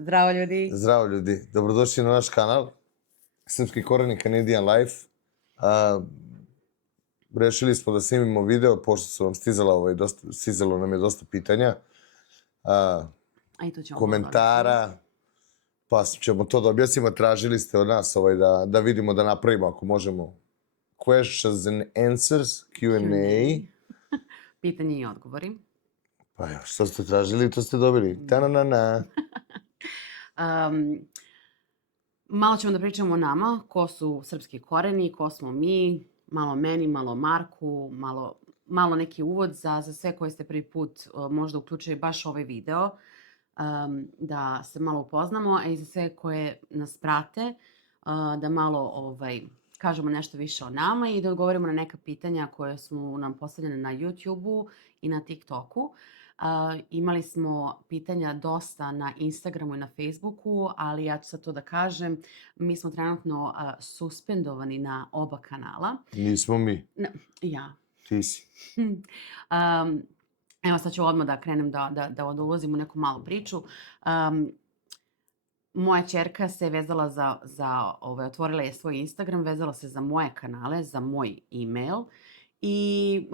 Zdravo ljudi. Zdravo ljudi, dobrodošli na naš kanal Srpski koreni Canadian Life. Rešili smo da snimimo video, pošto su vam stizalo nam je dosta pitanja, komentara, pa ćemo to da objasnimo. Tražili ste od nas da vidimo, da napravimo, ako možemo, questions and answers, Q&A. Pitanje i odgovori. Pa evo, što ste tražili, to ste dobili. Ta-na-na-na. Malo ćemo da pričamo o nama, ko su srpski koreni, ko smo mi, malo meni, malo Marku, malo neki uvod za sve koji ste prvi put možda uključili baš ovaj video, da se malo upoznamo, a i za sve koje nas prate, da malo kažemo nešto više o nama i da odgovorimo na neka pitanja koje su nam postavljene na YouTube-u i na TikToku. Imali smo pitanja dosta na Instagramu i na Facebooku, ali ja ću sad to da kažem. Mi smo trenutno suspendovani na oba kanala. Nismo mi. Ja. Ti si. Evo sad ću odmah da krenem da ulazim u neku malu priču. Moja ćerka se vezala otvorila je svoj Instagram, vezala se za moje kanale, za moj email i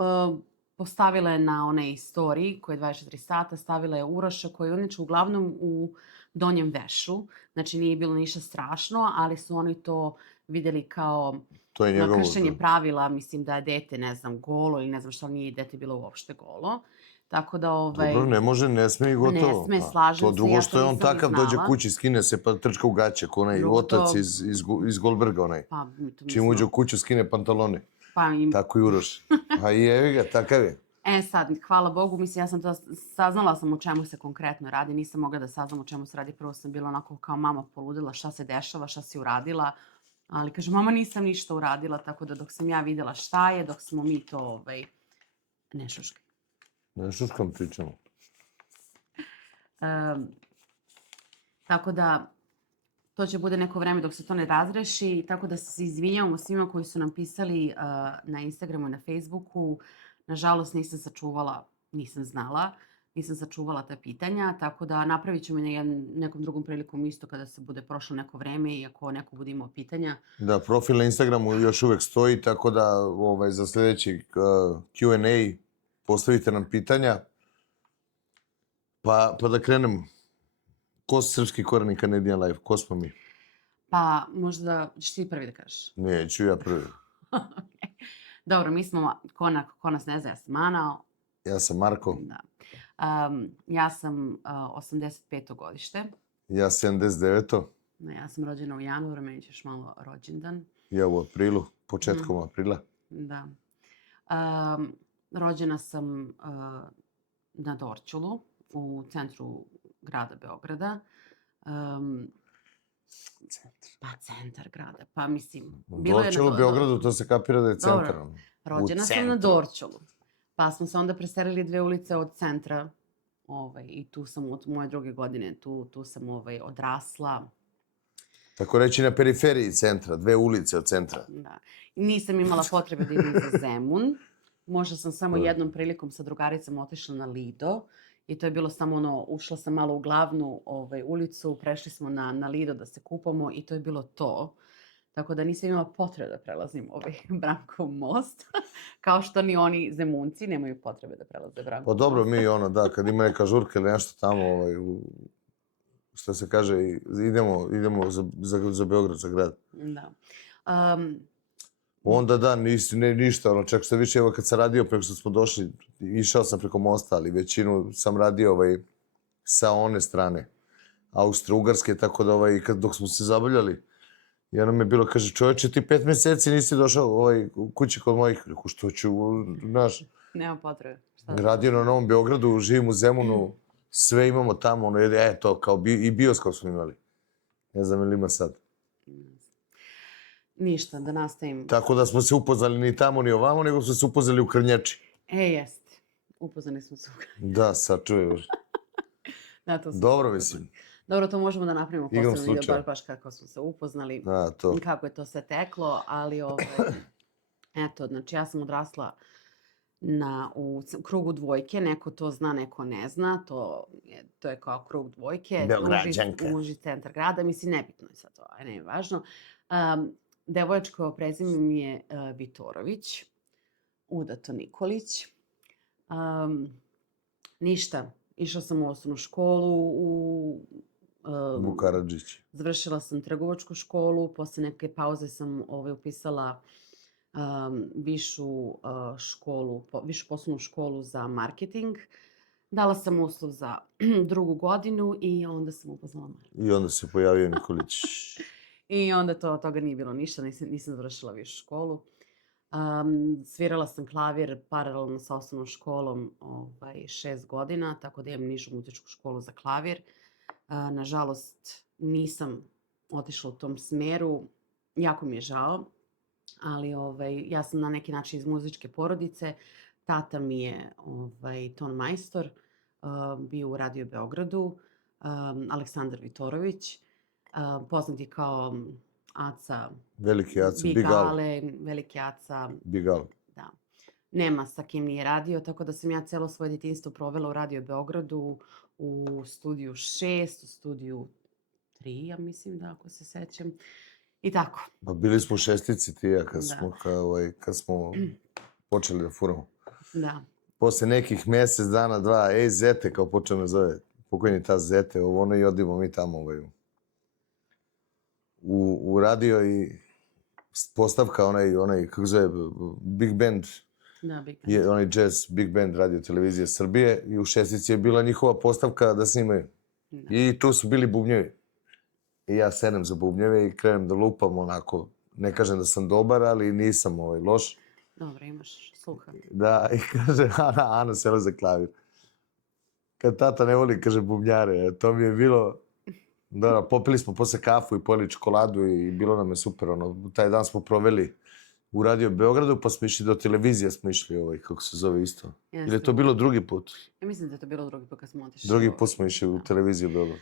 postavila je na onaj story koji je 24 sata, stavila je Uroša koji je inače uglavnom u donjem vešu. Znači nije bilo ništa strašno, ali su oni to videli kao kršenje pravila. Mislim da je dete, ne znam, golo ili ne znam šta, nije dete bilo uopšte golo. Tako da Dobro, ne može, ne sme i gotovo. Ne sme, slažem se. To drugo što je on takav, dođe kući, skine se pa trčka u gaće, ko onaj otac iz Goldberga onaj. Čim uđe u kuću, skine pantalone. Tako i Uroš. A i evi ga, takav je. Sad, hvala Bogu, mislim, ja sam to saznala o čemu se konkretno radi, nisam mogla da saznam o čemu se radi, prvo sam bila onako kao mama poludila šta se dešava, šta si uradila, ali kaže, mama nisam ništa uradila, tako da dok sam ja videla šta je, dok smo mi to ne šuškaj. Ne šuškam, pričamo. Tako da, to će bude neko vreme dok se to ne razreši, tako da se izvinjavamo svima koji su nam pisali na Instagramu i na Facebooku. Nažalost, nisam sačuvala ta pitanja, tako da napravit ćemo nekom drugom prilikom isto kada se bude prošlo neko vreme i ako neko bude imao pitanja. Da, profil na Instagramu još uvek stoji, tako da za sljedeći Q&A postavite nam pitanja. Pa da krenemo. Ko su srpski koreni Canadian Life? Ko smo mi? Pa možda ćeš ti prvi da kažeš. Neću ja prvi. Dobro, mi smo, ko nas ne zna, ja sam Ana. Ja sam Marko. Da. Ja sam 85. godište. Ja 79. Ja sam rođena u januaru, meni ćeš malo rođendan. Ja u aprilu, početkom aprila. Da. Rođena sam na Dorćolu, u centru grada Beograda. Centar grada, pa mislim... Dorćolu u Beogradu, to se kapira da je centar. Dobro, rođena sam na Dorćolu. Pa smo se onda preselili 2 ulice od centra i tu sam od moje 2. godine, tu sam odrasla. Tako reći na periferiji centra, 2 ulice od centra. Da. Nisam imala potrebe da idem za Zemun. Možda sam samo jednom prilikom sa drugaricama otišla na Lido. I to je bilo samo ušla sam malo u glavnu ulicu, prešli smo na Lido da se kupamo i to je bilo to. Tako da nisam imala potrebe da prelazim Brankov most, kao što ni oni Zemunci nemaju potrebe da prelaze Brankov most. Pa dobro, mi kad ima neka žurka ili nešto tamo, što se kaže, idemo za Beograd, za grad. Da. Onda da, ništa, čak što više, evo kad sam radio, preko što smo došli, išao sam preko mosta, ali većinu sam radio sa one strane, Austro-Ugarske, tako da dok smo se zabavljali, jedno mi je bilo, kaže, čovječe, ti 5 meseci nisi došao u kući kod mojih, rekao, što ću, znaš. Nema potrebe. Radio na Novom Beogradu, živim u Zemunu, sve imamo tamo, to, kao i bioskop smo imali. Ne znam ili ima sad. Ništa, da nastavim. Tako da smo se upoznali ni tamo ni ovamo, nego smo se upoznali u Krnjači. Jeste. Upoznali smo se u Krnjači. Da, sad čuješ. Dobro, mislim. Dobro, to možemo da napravimo posebno video, baš kako smo se upoznali. Da, to. Kako je to sve teklo, ali eto, znači ja sam odrasla u krugu dvojke, neko to zna, neko ne zna, to je kao krug dvojke, Beograđanka. uži centar grada, mislim, nebitno je sad to, ne je važno. Devojačko prezime mi je Vitorović, udato Nikolić. Ništa, išla sam u osnovnu školu, Vuk Karadžić. završila sam trgovačku školu, posle neke pauze sam upisala višu poslovnu školu za marketing. Dala sam uslov za 2. godinu i onda sam upoznala Marka. I onda se pojavio Nikolić. I onda toga nije bilo ništa, nisam završila višu školu. Svirala sam klavir paralelno sa osnovnom školom 6 godina, tako da imam nižu muzičku školu za klavir. Nažalost, nisam otišla u tom smeru, jako mi je žao, ali ja sam na neki način iz muzičke porodice. Tata mi je ton majstor, bio u Radio Beogradu, Aleksandar Vitorović, poznat je kao Aca Veliki Aca, Bigale, veliki Aca. Bigal. Da. Nema sa kim nije radio, tako da sam ja celo svoje djetinjstvo provela u Radio Beogradu, u studiju 6, u studiju 3, ja mislim da, ako se sećam. I tako. Pa bili smo u šestici ti i ja kad smo počeli da furamo. Da. Posle nekih mjesec dana, 2, Zete, kao počeo me zove, pokojni ta Zete, i odimo mi tamo u radio i postavka onaj, kako zove, Big Band, Da, Big Band. onaj jazz Big Band Radio Televizije Srbije i u šestici je bila njihova postavka da snimaju. I tu su bili bubnjevi. I ja sedem za bubnjeve i krenem da lupam onako, ne kažem da sam dobar, ali nisam loš. Dobro, imaš sluha. Da, i kaže, Ana sela za klavir. Kad tata ne voli, kaže, bubnjare, to mi je bilo... Da, popili smo posle kafu i pojeli čokoladu i bilo nam je super, taj dan smo proveli u Radio Beogradu, pa smo išli do televizije, smo išli, kako se zove isto. Ili je to bilo drugi put? Ja mislim da je to bilo drugi put kad smo otišli. Drugi put smo išli u televiziju Beogradu.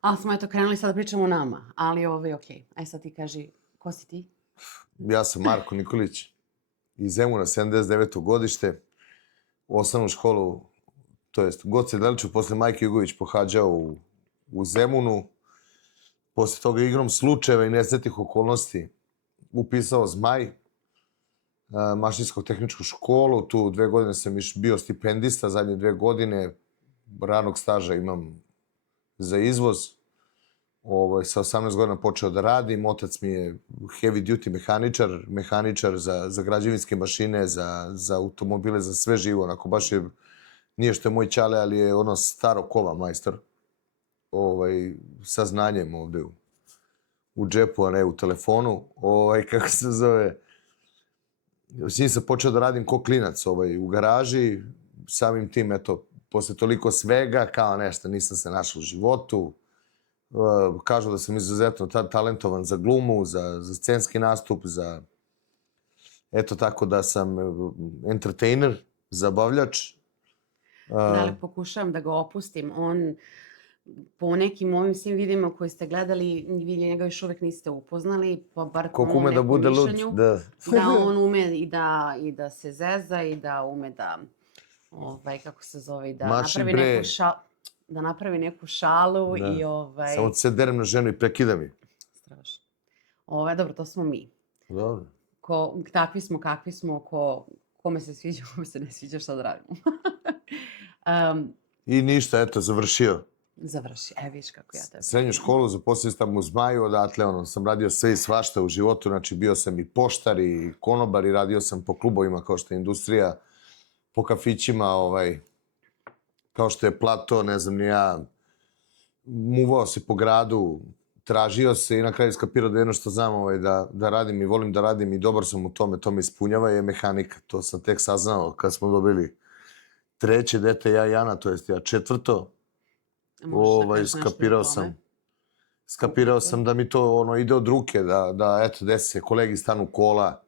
Ali smo krenuli sad da pričamo o nama, ali okej. Aj sad ti kaži, ko si ti? Ja sam Marko Nikolić, iz Zemuna, 79. godište, u osnovnu školu, to jest Goce Deliću, posle Majke Jugović pohađao u Zemunu. Posle toga igrom slučajeva i nesretnih okolnosti upisao Zmaj, mašinsko-tehničku školu. Tu 2 godine sam bio stipendista, zadnje 2 godine radnog staža imam za izvoz. Sa 18 godina počeo da radim. Otac mi je heavy duty mehaničar za građevinske mašine, za automobile, za sve živo. Onako, baš je, nije što je moj ćale, ali je staro kova majstor. Sa znanjem ovde u džepu, a ne u telefonu. Kako se zove, s njim sam počeo da radim ko klinac u garaži. Samim tim, eto, posle toliko svega, kao nešto, nisam se našao u životu. Kažu da sam izuzetno talentovan za glumu, za scenski nastup, eto tako da sam entertainer, zabavljač. Da li pokušavam da ga opustim, on po nekim ovim svim videima koje ste gledali, vi njega još uvek niste upoznali, pa bar po mom nekom mišljenju, da on ume i da se zeza i da ume da, kako se zove, da napravi neku šalu i Samo ti se derem na ženu i prekida mi. Strašno. Dobro, to smo mi. Dobro. Takvi smo, kakvi smo, kome se sviđa, kome se ne sviđa, šta da radimo. I ništa, eto, završio. Vidiš kako ja tebe. Srednju školu zaposlio sam u Zmaju, odatle sam radio sve i svašta u životu, znači bio sam i poštar i konobar i radio sam po klubovima kao što je Industrija, po kafićima, kao što je Plato, ne znam ni ja, muvao se po gradu, tražio se i na kraju skapirao da jedno što znam da radim i volim da radim i dobar sam u tome, to me ispunjava je mehanika. To sam tek saznao kad smo dobili 3. dete, ja i Ana, to jest ja 4. Skapirao sam da mi to ide od ruke, da eto, desi se, kolegi stanu kola,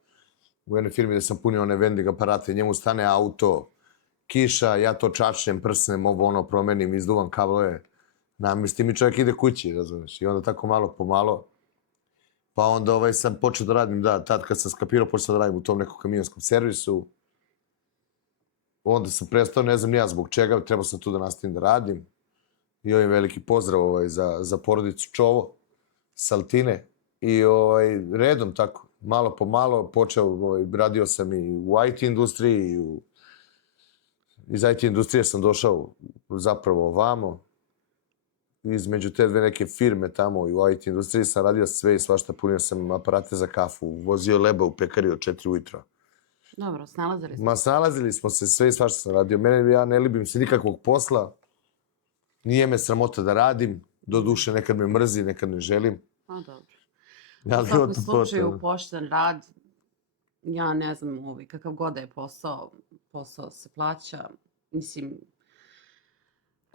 u jednoj firmi gde sam punio one vending aparate, njemu stane auto, kiša, ja to čačnem, prsnem, promenim, izduvam kablove, namestim i čovjek ide kući, razumiješ, i onda tako malo po malo, pa onda sam počeo da radim, tad kad sam skapirao, počeo da radim u tom nekom kamionskom servisu, onda sam prestao, ne znam ni ja zbog čega, trebao sam tu da nastavim da radim. I ovim veliki pozdrav za porodicu Čovo, Saltine. I redom tako, malo po malo, radio sam i u IT industriji, iz IT industrije sam došao zapravo ovamo. Između te dve neke firme tamo i u IT industriji sam radio sve i svašta, punio sam aparate za kafu, vozio leba u pekari od 4 ujutro. Dobro, snalazili smo. Ma snalazili smo se, sve i svašta sam radio. Ja ne libim se nikakvog posla, nije me sramota da radim, doduše nekad me mrzi, nekad ne želim. Pa dobro. Ja, U svakom slučaju, pošten rad, ja ne znam kakav god da je posao se plaća, mislim...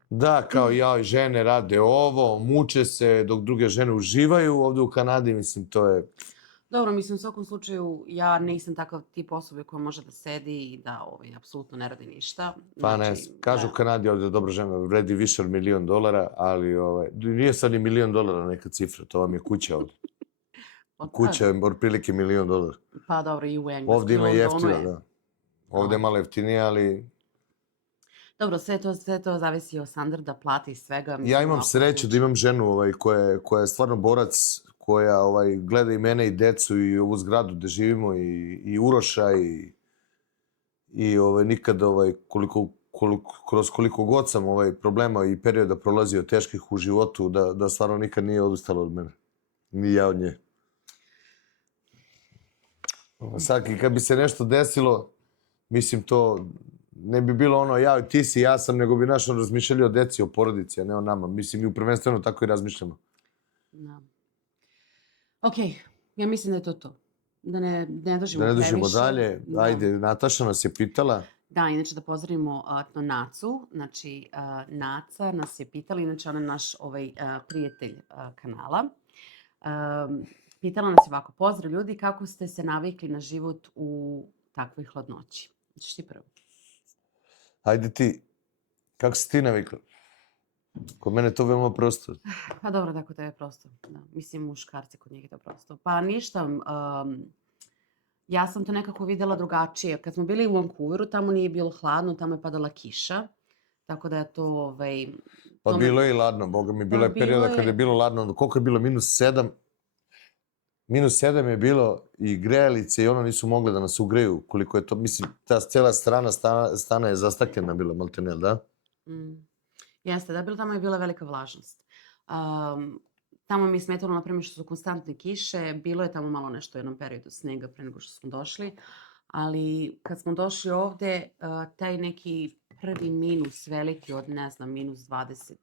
Da, kao ja i žene rade ovo, muče se dok druge žene uživaju ovdje u Kanadi, mislim, to je... Dobro, mislim, u svakom slučaju, ja nisam takav tip osobe koja može da sedi i da apsolutno ne radi ništa. Pa ne, kažu u Kanadi ovdje dobra žena vredi više od $1.000.000, ali nije sad ni $1.000.000 neka cifra, to vam je kuća ovdje. Kuća je otprilike $1.000.000. Pa dobro, i u Engleskoj. Ovdje ima jeftino, da. Ovdje je malo jeftinije, ali... Dobro, sve to zavisi od standarda, plate i svega. Ja imam sreću da imam ženu koja je stvarno borac, koja gleda i mene i decu i ovu zgradu gde živimo i Uroša i nikad kroz koliko god sam problema i perioda prolazio teških u životu, da stvarno nikad nije odustala od mene. Ni ja od nje. Sad, kad bi se nešto desilo, mislim, to ne bi bilo ono ja, ti si, ja sam, nego bi razmišljali o deci, o porodici, a ne o nama. Mislim, mi prvenstveno tako i razmišljamo. Da. Okej, ja mislim da je to to. Da ne dužimo previše. Da ne dužimo dalje. Ajde, Nataša nas je pitala. Da, inače da pozdravimo Nacu. Znači, Naca nas je pitala, inače ona je naš prijatelj kanala. Pitala nas je ovako, pozdrav ljudi, kako ste se navikli na život u takvoj hladnoći? Znači ti prvo. Ajde ti, kako si ti navikla? Kod mene je to veoma prosto. Pa dobro, tako da je prosto. Da. Mislim, muškarci kod njih je to prosto. Pa ništa, ja sam to nekako videla drugačije. Kad smo bili u Vancouveru, tamo nije bilo hladno, tamo je padala kiša. Tako da je to... Pa bilo je i ladno, boga mi. Bilo je perioda kada je bilo ladno. Koliko je bilo? -7? -7 je bilo i grejalice i ono nisu mogle da nas ugreju. Koliko je to, mislim, ta cijela strana stana je zastakljena bila, maltene, da? Jeste, da, tamo je bila velika vlažnost. Tamo mi je smetalo, na primjer, što su konstantne kiše. Bilo je tamo malo nešto u jednom periodu snega pre nego što smo došli. Ali kad smo došli ovde, taj neki prvi minus veliki od, ne znam, -20,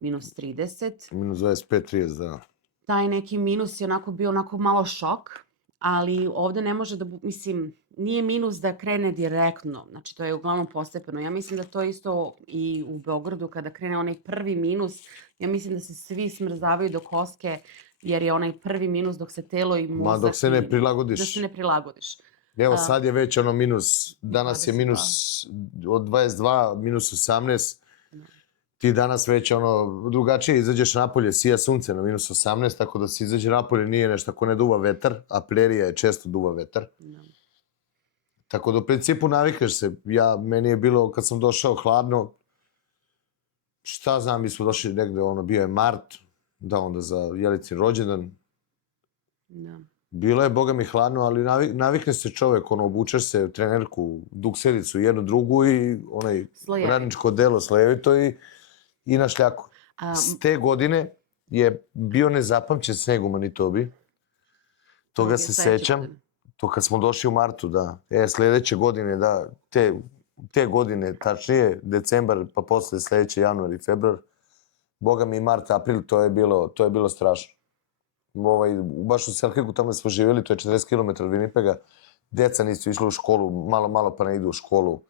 -30. -25, -30, da. Taj neki minus je bio onako malo šok, ali ovde ne može da, mislim, nije minus da krene direktno, znači to je uglavnom postepeno. Ja mislim da to isto i u Beogradu kada krene onaj prvi minus, ja mislim da se svi smrzavaju do koske, jer je onaj prvi minus dok se telo i mozak... Ma dok se ne prilagodiš. Da se ne prilagodiš. Evo sad je već ono minus, danas je minus od 22, -18. Ti danas već drugačije izađeš napolje, sija sunce na -18, tako da se izađe napolje nije nešto ako ne duva vetar, a prerija je često duva vetar. Tako da u principu navikaš se. Meni je bilo, kad sam došao hladno, šta znam, mi smo došli negde, bio je mart, da onda za Jelicin rođendan. Bilo je, boga mi, hladno, ali navikne se čovek, obučeš se, trenerku, duksericu, jednu drugu i onaj radničko delo slojevito i na šljaku. S te godine je bio nezapamćen sneg u Manitobi. Toga se sećam. To kad smo došli u martu, da. Sljedeće godine, da, te godine, tačnije, decembar, pa posle sljedeće januar i februar, boga mi, mart, april, to je bilo strašno. Baš u Selkirku, tamo smo živjeli, to je 40 km od Winnipega, deca nisu išli u školu, malo pa ne idu u školu.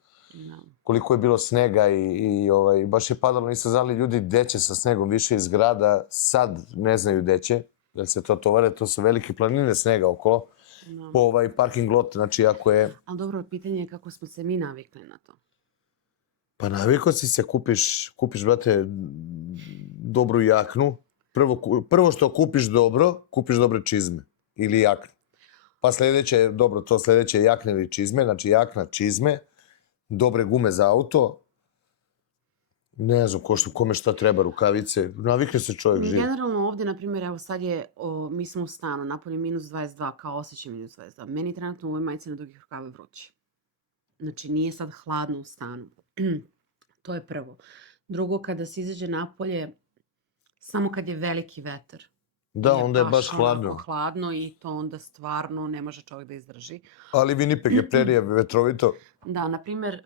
Koliko je bilo snega i baš je padalo, nisu znali ljudi gde će sa snegom više iz grada, sad ne znaju gde će, da se to tovare, to su velike planine snega okolo, po parking lot, znači ako je... Ali dobro, pitanje je kako smo se mi navikli na to. Pa navikao si se, kupiš, brate, dobru jaknu. Prvo što kupiš dobre čizme ili jakne. Pa sljedeće je jakne ili čizme, znači jakna, čizme, dobre gume za auto. Ne znam, kome šta treba, rukavice. Navikne se čovjek živ. Generalno ovdje, na primjer, evo sad je, mi smo u stanu, napolje minus 22, kao osjećaj minus 22. Meni trenutno u ovoj majici na dugih rukava vruće. Znači nije sad hladno u stanu. To je prvo. Drugo, kada se izađe napolje, samo kad je veliki vetar. Da, onda je baš onako hladno. hladno i to onda stvarno ne može čovjek da izdrži. Ali Winnipeg je prerije vetrovito. Da, na primjer,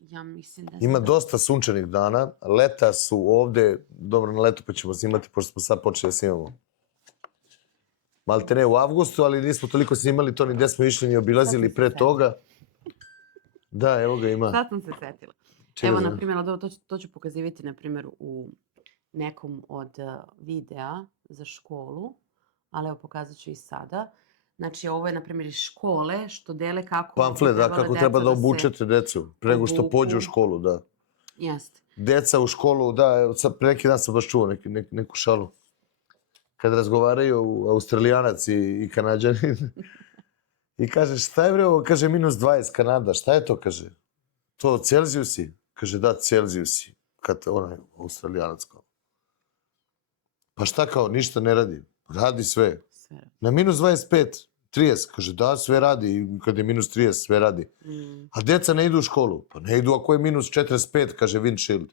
ja mislim da... Ima dosta sunčanih dana. Leta su ovde, dobro na leto pa ćemo snimati, pošto smo sad počeli da snimamo. Malte ne u avgustu, ali nismo toliko snimali to ni gde smo išli ni obilazili pre toga. Da, evo ga ima. Sad sam se setila. Evo, na primjer, to ću pokazivati, na primjer, u nekom od videa za školu, ali evo pokazat ću i sada. Znači, ovo je, na primjer, iz škole, što dele kako... Pamflet, da, kako treba da obučete decu, pre nego što pođu u školu, da. Jeste. Deca u školu, da, evo, sad pre neki dan sam baš čuo neku šalu. Kad razgovaraju Australijanac i Kanadjanin, i kaže, šta je bre ovo? Kaže, minus 20 Kanada, šta je to, kaže? To Celzijusi? Kaže, da, Celzijusi. Kad onaj Australijanac kao. Pa šta kao, ništa ne radi? Radi sve. Na minus 25, 30, kaže, da, sve radi. I kad je minus 30, sve radi. A deca ne idu u školu. Pa ne idu ako je minus 45, kaže windshield.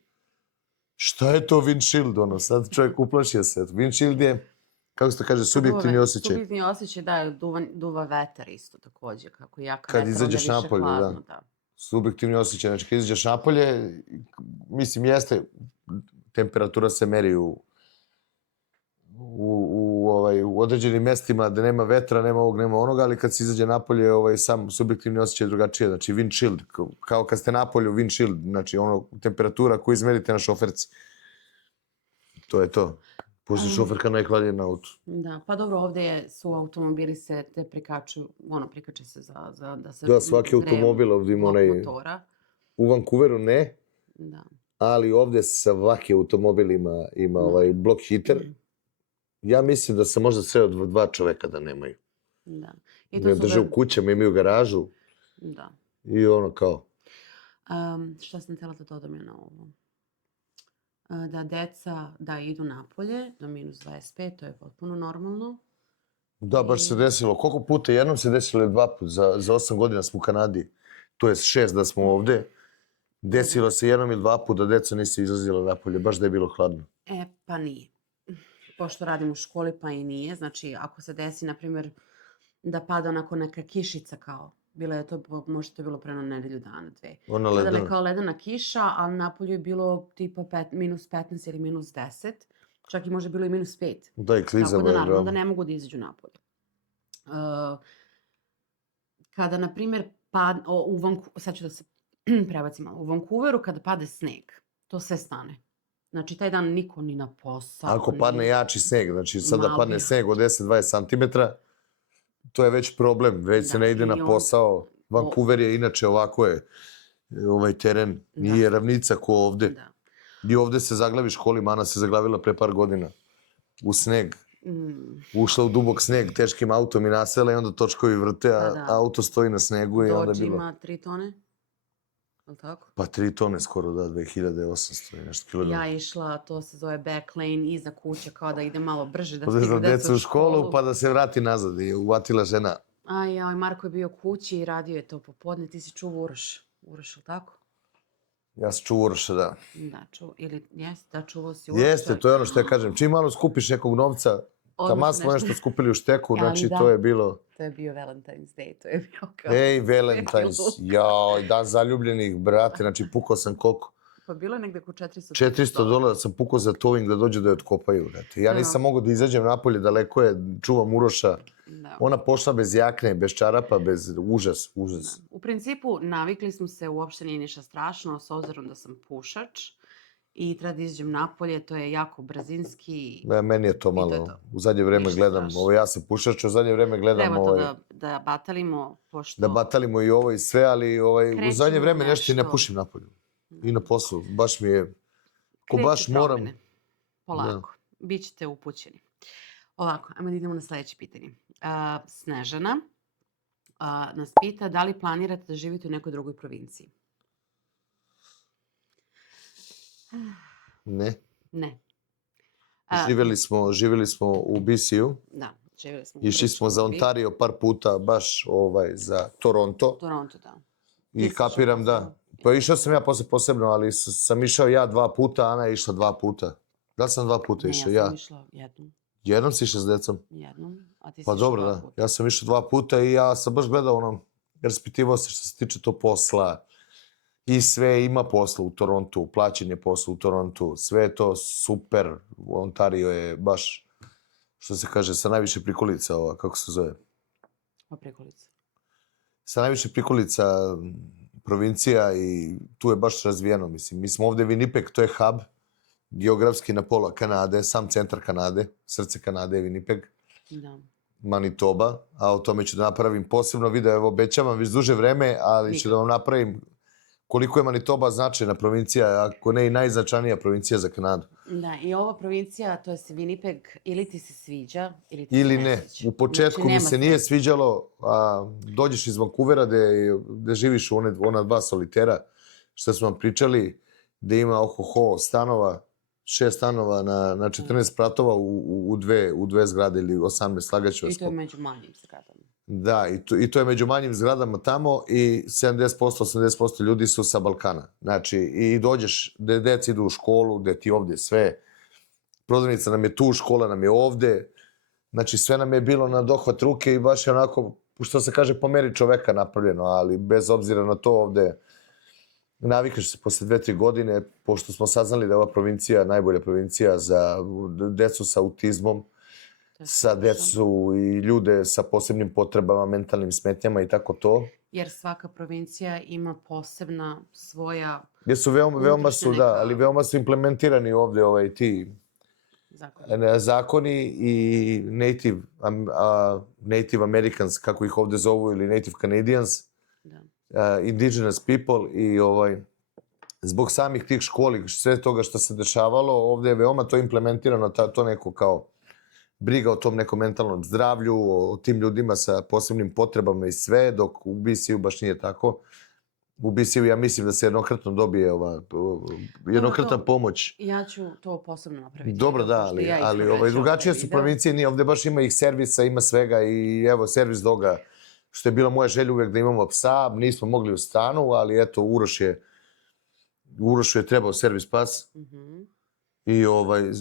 Šta je to windshield, ono? Sad čovjek uplašio se. Windshield je, kako se to kaže, subjektivni osjećaj. Subjektivni osjećaj, da, duva vetar isto također. Kako jaka kad vetar, izađeš napolje, hladno, da. Subjektivni osjećaj. Znači, kad izađeš napolje, mislim, jeste, temperatura se meri u određenim mestima da nema vetra, nema ovog, nema onoga, ali kad se izađe napolje, sam subjektivni osjećaj je drugačije. Znači, windshield, kao kad ste napolju, windshield, znači ono, temperatura koju izmerite na šoferci. To je to. Pošto šoferka najhladnije na autu. Da, pa dobro, ovdje su automobili se te prikače se da se... Da, svaki automobil ovdje ima onaj... U Vancouveru ne, da. Ali ovdje svaki automobil ima ovaj block heater. Ja mislim da sam možda sreo 2 čoveka da nemaju. Da. Ne drže u kućama, imaju garažu. Da. I ono kao. Šta sam htjela da dodam ja na ovo? Da deca idu napolje do minus 25, to je potpuno normalno. Da, baš se desilo. Koliko puta? Jednom se desilo je 2 puta. Za 8 godina smo u Kanadi. To je 6 da smo ovde. Desilo se jednom ili 2 puta da deca nisu izlazila napolje, baš da je bilo hladno. Pa nije. Pošto radim u školi, pa i nije. Znači, ako se desi, na primjer, da pada onako neka kišica kao, možda to je bilo pre nedelju dana, 2. Ona ledena. Padala je kao ledena kiša, a napolju je bilo tipa minus 15 ili minus 10. Čak i možda bilo i minus 5. Da, i klizava je. Tako da naravno da ne mogu da izađu napolje. Kada, na primjer, sad ću da se prebacim malo. U Vancouveru kada pade sneg, to sve stane. Znači, taj dan niko ni na posao. Ako padne jači sneg, znači sada padne sneg od 10-20 cm, to je već problem, već se ne ide na posao. Vancouver je, inače, ovako je ovaj teren, nije ravnica ko ovde. I ovde se zaglavi školi, Mana se zaglavila pre par godina u sneg. Ušla u dubok sneg teškim autom i nasela i onda točkovi vrte, a auto stoji na snegu i onda je bilo... Dođi ima 3 tone. Tako? Pa 3 tone skoro, da, 2800 i nešto kilograma. Ja išla, to se zove back lane, iza kuće, kao da ide malo brže, da stigne deca u školu, pa da se vrati nazad i uvatila žena. Marko je bio kući i radio je to popodne, ti si čuo Uroš, ili tako? Ja sam čuo Uroša, da. Da, čuvao si Uroša. Jeste, to je ono što ja kažem, čim malo skupiš nekog novca, tamo smo nešto skupili u šteku, znači to je bilo... To je bio Valentine's Day, to je bio kao... Ej, Valentine's, joj, dan zaljubljenih, brate, znači pukao sam koliko? Pa bilo je negde oko $400 sam pukao za towing da dođu da je otkopaju, brate. Ja nisam mogao da izađem napolje, daleko je, čuvam Uroša. Ona pošla bez jakne, bez čarapa, bez užas. U principu, navikli smo se, uopšte nije ništa strašno, s obzirom da sam pušač. I treba da izađem napolje, to je jako brzinski. Meni je to malo, u zadnje vreme gledam, ja sam pušač, u zadnje vreme gledam... Treba to da batalimo, pošto... Da batalimo i ovo i sve, ali u zadnje vreme nešto i ne pušim napolju. I na poslu, baš mi je... Ko baš moram... Polako, bit ćete upućeni. Ovako, ajmo da idemo na sljedeće pitanje. Snežana nas pita da li planirate da živite u nekoj drugoj provinciji. Ne. Ne. Živjeli smo u BC-u. Da, živjeli smo u Išli smo za British Columbia. Ontario par puta, baš za Toronto. Toronto, da. I Ti si išao kapiram da. posebno? Pa išao sam ja posebno, ali sam išao ja 2 puta, Ana je išla 2 puta. Da li sam 2 puta Ne, išao? ja Ja. sam išla jednom. Jednom si išao s decom? Jednom, a ti si Pa išao dobro, 2 da. puta. Ja sam išao 2 puta i ja sam baš gledao raspitivao se što se tiče to posla. I sve ima posla u Torontu, plaćen je posla u Torontu. Sve je to super. Ontario je baš, što se kaže, sa najviše prikolica, kako se zove? Pa prikolica. Sa najviše prikolica provincija i tu je baš razvijeno, mislim. Mi smo ovde Winnipeg, to je hub, geografski na pola Kanade, sam centar Kanade, srce Kanade je Winnipeg, Da. Manitoba, a o tome ću da napravim posebno video, evo obećavam već duže vreme, ali ću da vam napravim koliko je Manitoba značajna provincija, ako ne i najznačajnija provincija za Kanadu. Da, i ova provincija, to je Winnipeg, ili ti se sviđa, ili ti Ili se ne. sviđa. U početku Znači, mi nema se nije sreće. sviđalo, dođeš iz Vancouvera gde živiš u ona 2 solitera, što smo vam pričali, gde ima stanova, 6 stanova na 14 spratova u dve zgrade ili 18, slagaću vas. I to je među manjim zgradama. Da, i to je među manjim zgradama tamo i 70%, 80% ljudi su sa Balkana. Znači, i dođeš, gde deci idu u školu, gde ti ovde sve, prodavnica nam je tu, škola nam je ovde, znači sve nam je bilo na dohvat ruke i baš je onako, što se kaže, po meri čoveka napravljeno, ali bez obzira na to ovde, navikaš se posle 2-3 godine, pošto smo saznali da je ova provincija najbolja provincija za decu sa autizmom, sa decu i ljude sa posebnim potrebama, mentalnim smetnjama i tako to. Jer svaka provincija ima posebna svoja Jesu veoma su, da, ali veoma su implementirani ovde ti zakoni i Native Americans, kako ih ovde zovu, ili Native Canadians, Indigenous people i zbog samih tih školi, sve toga što se dešavalo, ovde je veoma to implementirano, to neko kao briga o tom nekom mentalnom zdravlju, o tim ljudima sa posebnim potrebama i sve, dok u BC-u baš nije tako. U BC-u ja mislim da se jednokratno dobije jednokratna pomoć. Ja ću to posebno napraviti. Dobro, da, ali drugačije su provincije, nije, ovde baš ima ih servisa, ima svega i evo, servis doga, što je bila moja želja uvek da imamo psa, nismo mogli u stanu, ali eto, Urošu je trebao servis pas. I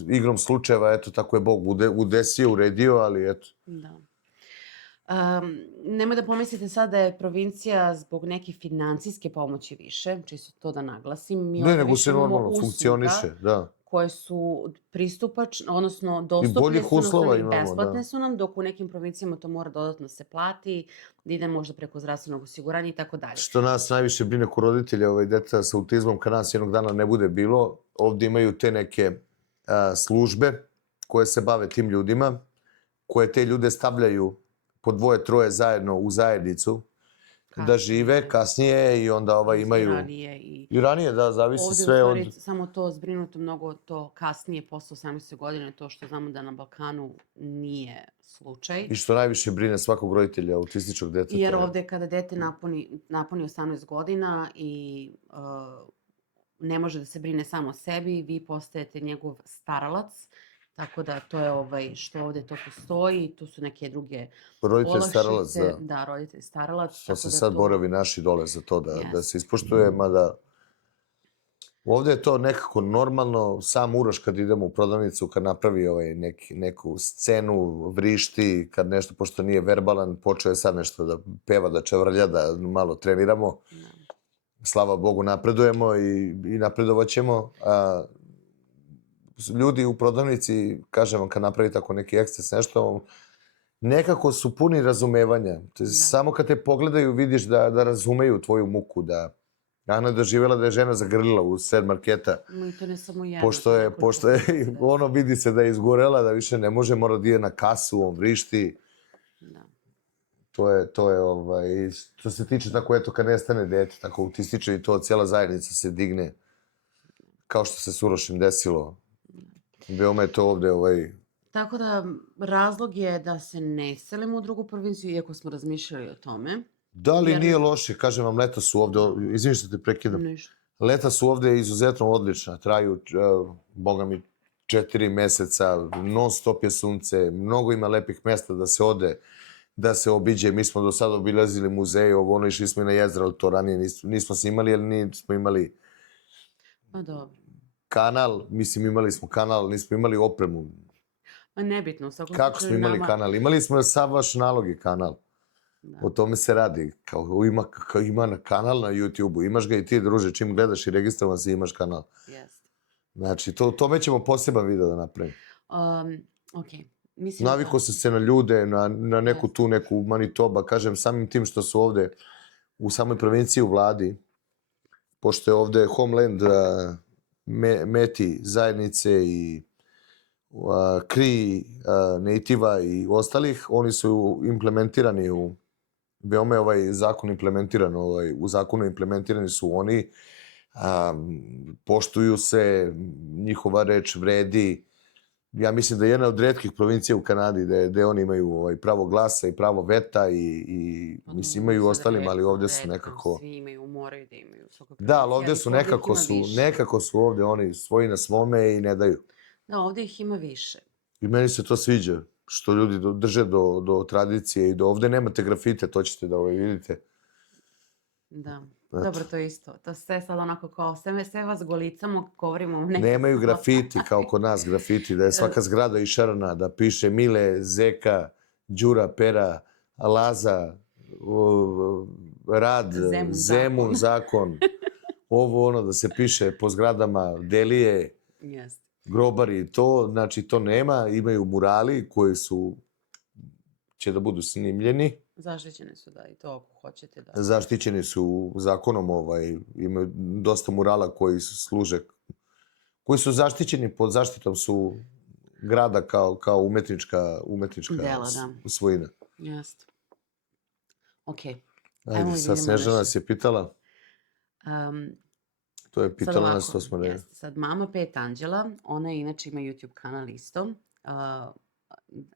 igrom slučajeva, eto, tako je Bog udesio, uredio, ali eto. Da. Nemoj da pomislite sad da je provincija zbog neke financijske pomoći više, čisto to da naglasim. Ne, nego se normalno funkcioniše, da. Koje su pristupačne, odnosno dostupne su nam i besplatne su nam, dok u nekim provincijama to mora dodatno se plati, da ide možda preko zdravstvenog osiguranja i tako dalje. Što nas najviše brine ko roditelja deta sa autizmom, kad nas jednog dana ne bude bilo, ovde imaju te neke službe koje se bave tim ljudima, koje te ljude stavljaju po 2-3 zajedno u zajednicu, da žive kasnije i onda imaju... I ranije, da, zavisi sve od... Ovdje u stvari samo to zbrinuto mnogo to kasnije, posle 18. godine, to što znamo da na Balkanu nije slučaj. I što najviše brine svakog roditelja autističnog deteta. Jer ovdje kada dete napuni 18 godina i ne može da se brine samo o sebi, vi postajete njegov staralac. Tako da to je što ovdje to postoji, tu su neke druge roditelj staralac, da. Da, roditelj staralac. Što se sad borovi naši dole za to da se ispoštuje, mada ovdje je to nekako normalno. Sam Uroš kad idemo u prodavnicu, kad napravi neku scenu, vrišti, kad nešto, pošto nije verbalan, počeo je sad nešto da peva, da čevrlja, da malo treniramo. Slava Bogu, napredujemo i napredovat ćemo. Ljudi u prodavnici, kažem vam, kad napravi tako neki eksces, nešto, nekako su puni razumevanja. Samo kad te pogledaju vidiš da razumeju tvoju muku, da Ana je doživjela da je žena zagrlila u sred marketa. I to ne samo jedno. Pošto je, vidi se da je izgorela, da više ne može, mora da ide na kasu, on vrišti. To je, što se tiče tako, eto, kad nestane dete, tako autistično i to, cijela zajednica se digne, kao što se s Urošem desilo. Veoma je to ovde Tako da razlog je da se ne selimo u drugu provinciju, iako smo razmišljali o tome. Da li nije loše, kažem vam, letos su ovde, izvini što te prekidam, Leta su ovde izuzetno odlična, traju, boga mi, 4 meseca, non stop je sunce, mnogo ima lepih mesta da se ode, da se obiđe. Mi smo do sada obilazili muzeje, išli smo i na jezero, ali to ranije nismo snimali, jer nismo imali Pa dobro. kanal, mislim imali smo kanal, ali nismo imali opremu. Ma nebitno, u svakom Kako smo slučaju imali nama... kanal? Imali smo sav vaš nalog i kanal. Da. O tome se radi. Ima na kanal na YouTube-u, imaš ga i ti, druže, čim gledaš i registrovan si, imaš kanal. Jeste. Znači, tome ćemo poseban video da napravimo. Ok. Mislim Naviko sam se na ljude, na neku Manitoba, kažem, samim tim što su ovde u samoj provinciji u vladi, pošto je ovde Homeland Meti zajednice i Cree Nativa i ostalih, oni su implementirani veoma je ovaj zakon implementiran, u zakonu implementirani su oni, poštuju se, njihova reč vredi. Ja mislim da je jedna od retkih provincija u Kanadi gde oni imaju pravo glasa i pravo veta i mislim imaju ostalim, ali ovde su nekako... Svi imaju, moraju da imaju. Da, ali ovde su nekako su ovde oni svoji na svome i ne daju. Da, ovde ih ima više. I meni se to sviđa, što ljudi drže do tradicije i do ovde nemate grafite, to ćete da vidite. Da. Dobro, to je isto. To sve sad onako kao, sve vas golicamo, govorimo o nekim... Nemaju grafiti kao kod nas grafiti, da je svaka zgrada išarana, da piše Mile, Zeka, Đura, Pera, Laza, Rad, Zemun, Zakon. Ovo ono da se piše po zgradama Delije, grobari, to, znači to nema. Imaju murali koji će da budu snimljeni. Zaštićeni su, da, i to ako hoćete da... Zaštićeni su zakonom, imaju dosta murala koji služe, koji su zaštićeni, pod zaštitom su grada kao umetnička svojina. Jeste. Okej. Ajde, sad Snežana nas je pitala. To je pitala nas, to smo rekli. Sad, mama Pet Anđela, ona inače ima YouTube kanal isto.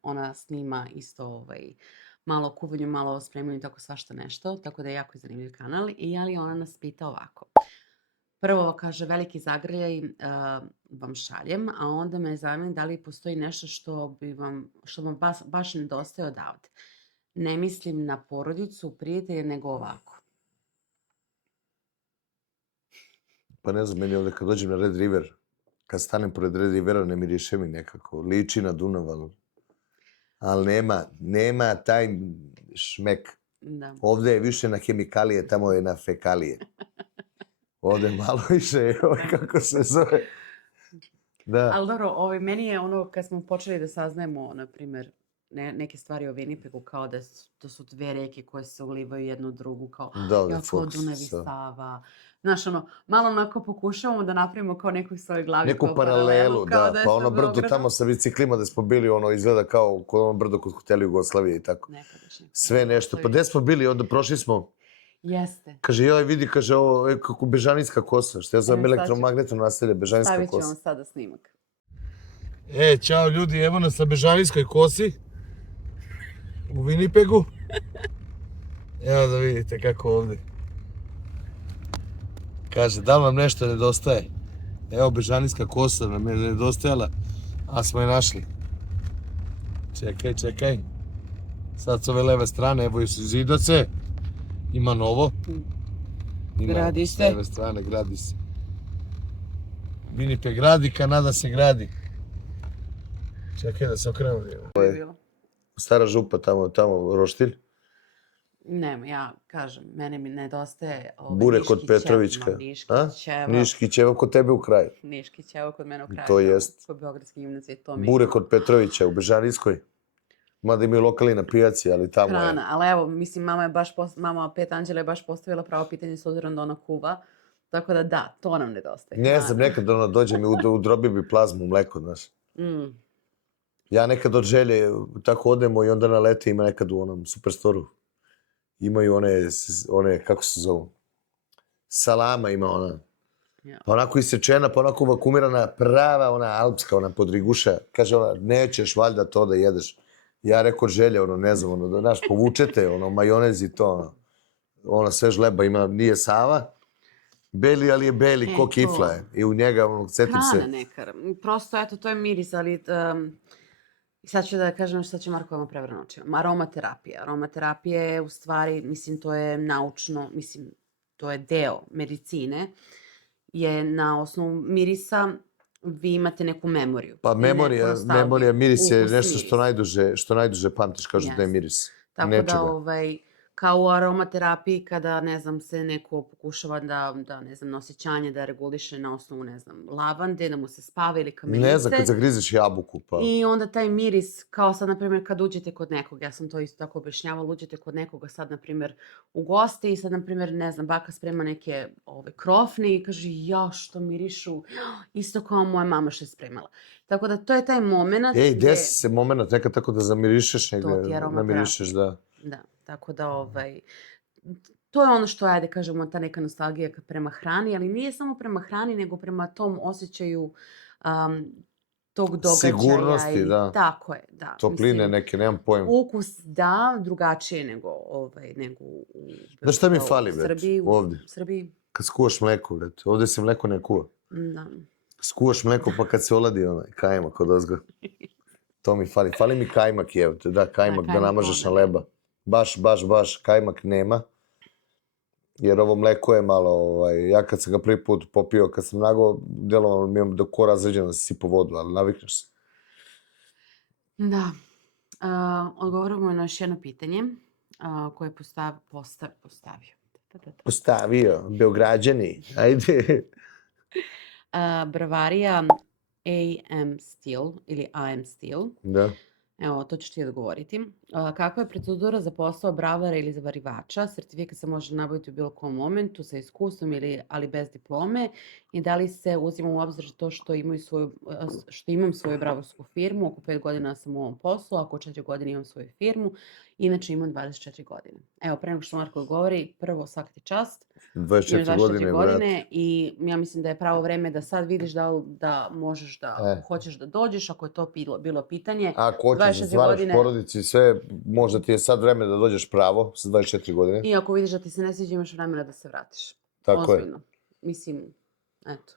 Ona snima isto malo kuvanju, malo spremljanju, tako svašta nešto, tako da je jako zanimljiv kanal. Ali ona nas pita ovako. Prvo kaže, veliki zagrljaj vam šaljem, a onda me zanima da li postoji nešto što vam baš nedostaje odavde. Ne mislim na porodicu, prijatelje, nego ovako. Pa ne znam, meni ovde kad dođem na Red River, kad stanem pored Red Rivera, ne miriše mi nekako. Liči na Dunav, ali nema taj šmek. Ovde je više na hemikalije, tamo je na fekalije. Ovde malo više, kako se zove. Ali dobro, meni je ono, kad smo počeli da saznajemo, na primjer, neke stvari o Winnipegu, kao da su dve reke koje se ulivaju jednu u drugu, kao Dunav i Sava. Znaš, malo onako pokušavamo da napravimo kao neku svoju glavi. Neku paralelu, da. Pa ono brdo tamo sa biciklima da smo bili, izgleda kao ono brdo kod hotela Jugoslavije i tako. Sve nešto. Pa gde smo bili, onda prošli smo. Jeste. Kaže, joj, vidi, kaže, ovo je kako Bežanijska kosa. Što ja zovem elektromagnetno naselje, Bežanijska kosa. Stavit ću vam sada snimak. Ćao ljudi, evo nas na Bežanijskoj kosi. U Winnipegu. Evo da vidite kako ovde. Kaže, da li vam nešto nedostaje? Evo, Bežanijska kosa nam je nedostajala, a smo je našli. Čekaj. Sad s ove leve strane, evo su zidace. Ima novo. Gradi se. S leve strane, gradi se. Winnipeg gradi, Kanada se gradi. Čekaj da se okrenu. Stara župa tamo, roštilj. Nema, ja kažem, mene mi nedostaje Bure kod Petrovićka. Niškićeva kod tebe u kraju. Niškićeva kod mene u kraju. To jest. Kod Beogradske gimnazije, to mi je. Bure kod Petrovića u Bežanijskoj. Mada imaju lokali na pijaci, ali tamo je. Hrana, ali evo, mislim, mama Pet Anđela je baš postavila pravo pitanje s obzirom da ona kuva. Tako da, to nam nedostaje. Ne znam, nekad ona dođe mi udrobi bi plazmu u mleko, znaš. Ja nekad od želje tako odemo i onda nalete ima nekad u onom Superstoru. Imaju one, kako se zovu? Salama ima ona. Pa onako isečena, pa onako vakumirana, prava ona alpska, ona podriguša. Kaže ona, nećeš valjda to da jedeš. Ja rekao želje, ne znam, da naš povučete, majonez i to, ona sve žleba ima, nije Sava, Beli, ali je beli, ko to. kifla je. I u njega, setim se. Hrana neka. Prosto, eto, to je miris, ali sad ću da kažem šta će Marko vama prevrano očima. Aromaterapija. Aromaterapija je u stvari, mislim, to je naučno, mislim, to je deo medicine, je na osnovu mirisa vi imate neku memoriju. Pa ili neku memorija, nostalgiju, miris je ukus, nešto miris. što najduže pamtiš, kažu da je Jeste. miris. Tako Nečega. da, kao u aromaterapiji kada, ne znam, se neko pokušava da ne znam, na osjećanje da reguliše na osnovu, ne znam, lavande, da mu se spava ili kamenice. Ne znam, kad zagrizeš jabuku, pa... I onda taj miris, kao sad, na primjer, kad uđete kod nekog, ja sam to isto tako objašnjavala, uđete kod nekoga sad, na primjer, u goste i sad, na primjer, ne znam, baka sprema neke krofne i kaže, ja, što mirišu, isto kao moja mama što je spremala. Tako da to je taj moment Ej, desi se moment nekad tako da zamirišeš to ti je negde, aromaterapija. namirišeš, da. Da, tako da, to je ono što, ajde, kažemo, ta neka nostalgija prema hrani, ali nije samo prema hrani, nego prema tom osjećaju tog događaja. Sigurnosti, da. Tako je, da. Topline Mislim, neke, nemam pojma. ukus, da, drugačije nego u Znaš šta mi u fali, brate, Srbiji, ovde? u Srbiji, Kad skuvaš mleko, brate. Ovde se mleko ne kuva. da. Skuvaš mleko pa kad se oladi onaj kajmak od ozgo. To mi fali. Fali mi kajmak, evo te. Da, kajmak da kajmak namažeš na ovde, leba. Baš kajmak nema. Jer ovo mleko je malo, ja kad sam ga prvi put popio, kad sam nago, delovalo mi je da ko razređeno da se sipa vodu, ali navikneš se. Da. Odgovorimo na još jedno pitanje koje je postavio. Postavio, Beograđani, ajde. Bravarija AM Steel ili AM Steel. Da. Evo, to ćeš ti odgovoriti. Kakva je procedura za posao bravara ili zavarivača? Sertifikat se može nabaviti u bilo kom momentu sa iskustvom ali bez diplome. I da li se uzima u obzir to što imam svoju bravarsku firmu, oko 5 godina sam u ovom poslu, oko 4 godine imam svoju firmu, inače imam 24 godine. Evo, pre nego što Marko govori, prvo svaka ti čast. 24 godine, brate. I ja mislim da je pravo vreme da sad vidiš da možeš da hoćeš da dođeš, ako je to bilo pitanje. Ako hoćeš da stvaraš porodici i sve, možda ti je sad vreme da dođeš pravo sa 24 godine. I ako vidiš da ti se ne sviđa, imaš vremena da se vratiš. Tako Ozbiljno. je. Mislim, eto.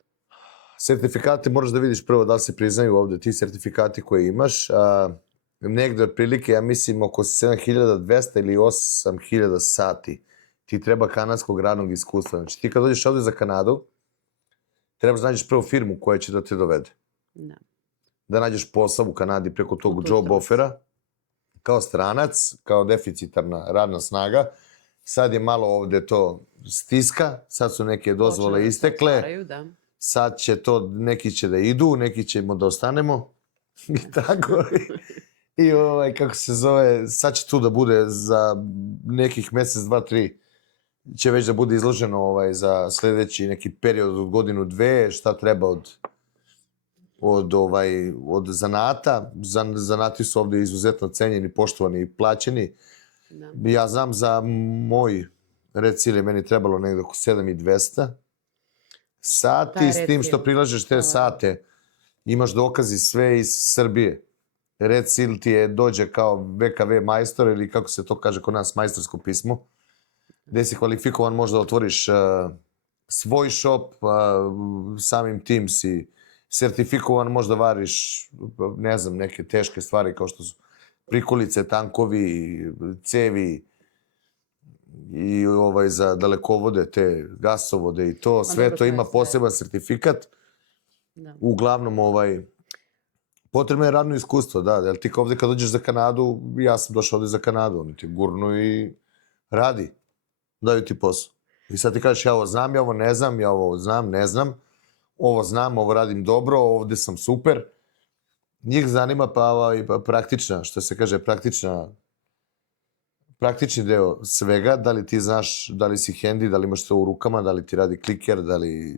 Sertifikate moraš da vidiš prvo da li se priznaju ovde ti sertifikati koje imaš. Negde otprilike, ja mislim, oko 7200 ili 8000 sati ti treba kanadskog radnog iskustva. Znači ti kad dođeš ovde za Kanadu, trebaš da nađeš prvu firmu koja će da te dovede. Da. Da nađeš posao u Kanadi preko tog job offera, kao stranac, kao deficitarna radna snaga. Sad je malo ovde to stiska, sad su neke dozvole istekle. Sad će to, neki će da idu, neki ćemo da ostanemo. I tako. I kako se zove, sad će tu da bude za nekih mesec, 2, 3, će već da bude izloženo za sledeći neki period od godinu, 2, šta treba od zanata. Zanati su ovde izuzetno cenjeni, poštovani i plaćeni. Ja znam za moj red cilj meni trebalo negde oko 7200 sati, s tim što prilažeš te sate, imaš dokazi sve iz Srbije. Red cilj ti je dođe kao VKV majstor ili kako se to kaže kod nas majstorsko pismo, gde si kvalifikovan možda otvoriš svoj shop, samim tim si sertifikovan, možda variš, ne znam, neke teške stvari kao što su prikolice, tankovi, cevi i za dalekovode, te gasovode i to, sve to ima poseban sertifikat. Uglavnom, potrebno je radno iskustvo, da, jer ti ovde kad dođeš za Kanadu, ja sam došao ovde za Kanadu, oni ti gurnu i radi, daju ti posao. I sad ti kažeš, ja ovo znam, ja ovo ne znam, ja ovo znam, ne znam, ovo znam, ovo radim dobro, ovde sam super. Njih zanima pa praktična, što se kaže, praktični deo svega, da li ti znaš, da li si handy, da li imaš to u rukama, da li ti radi kliker,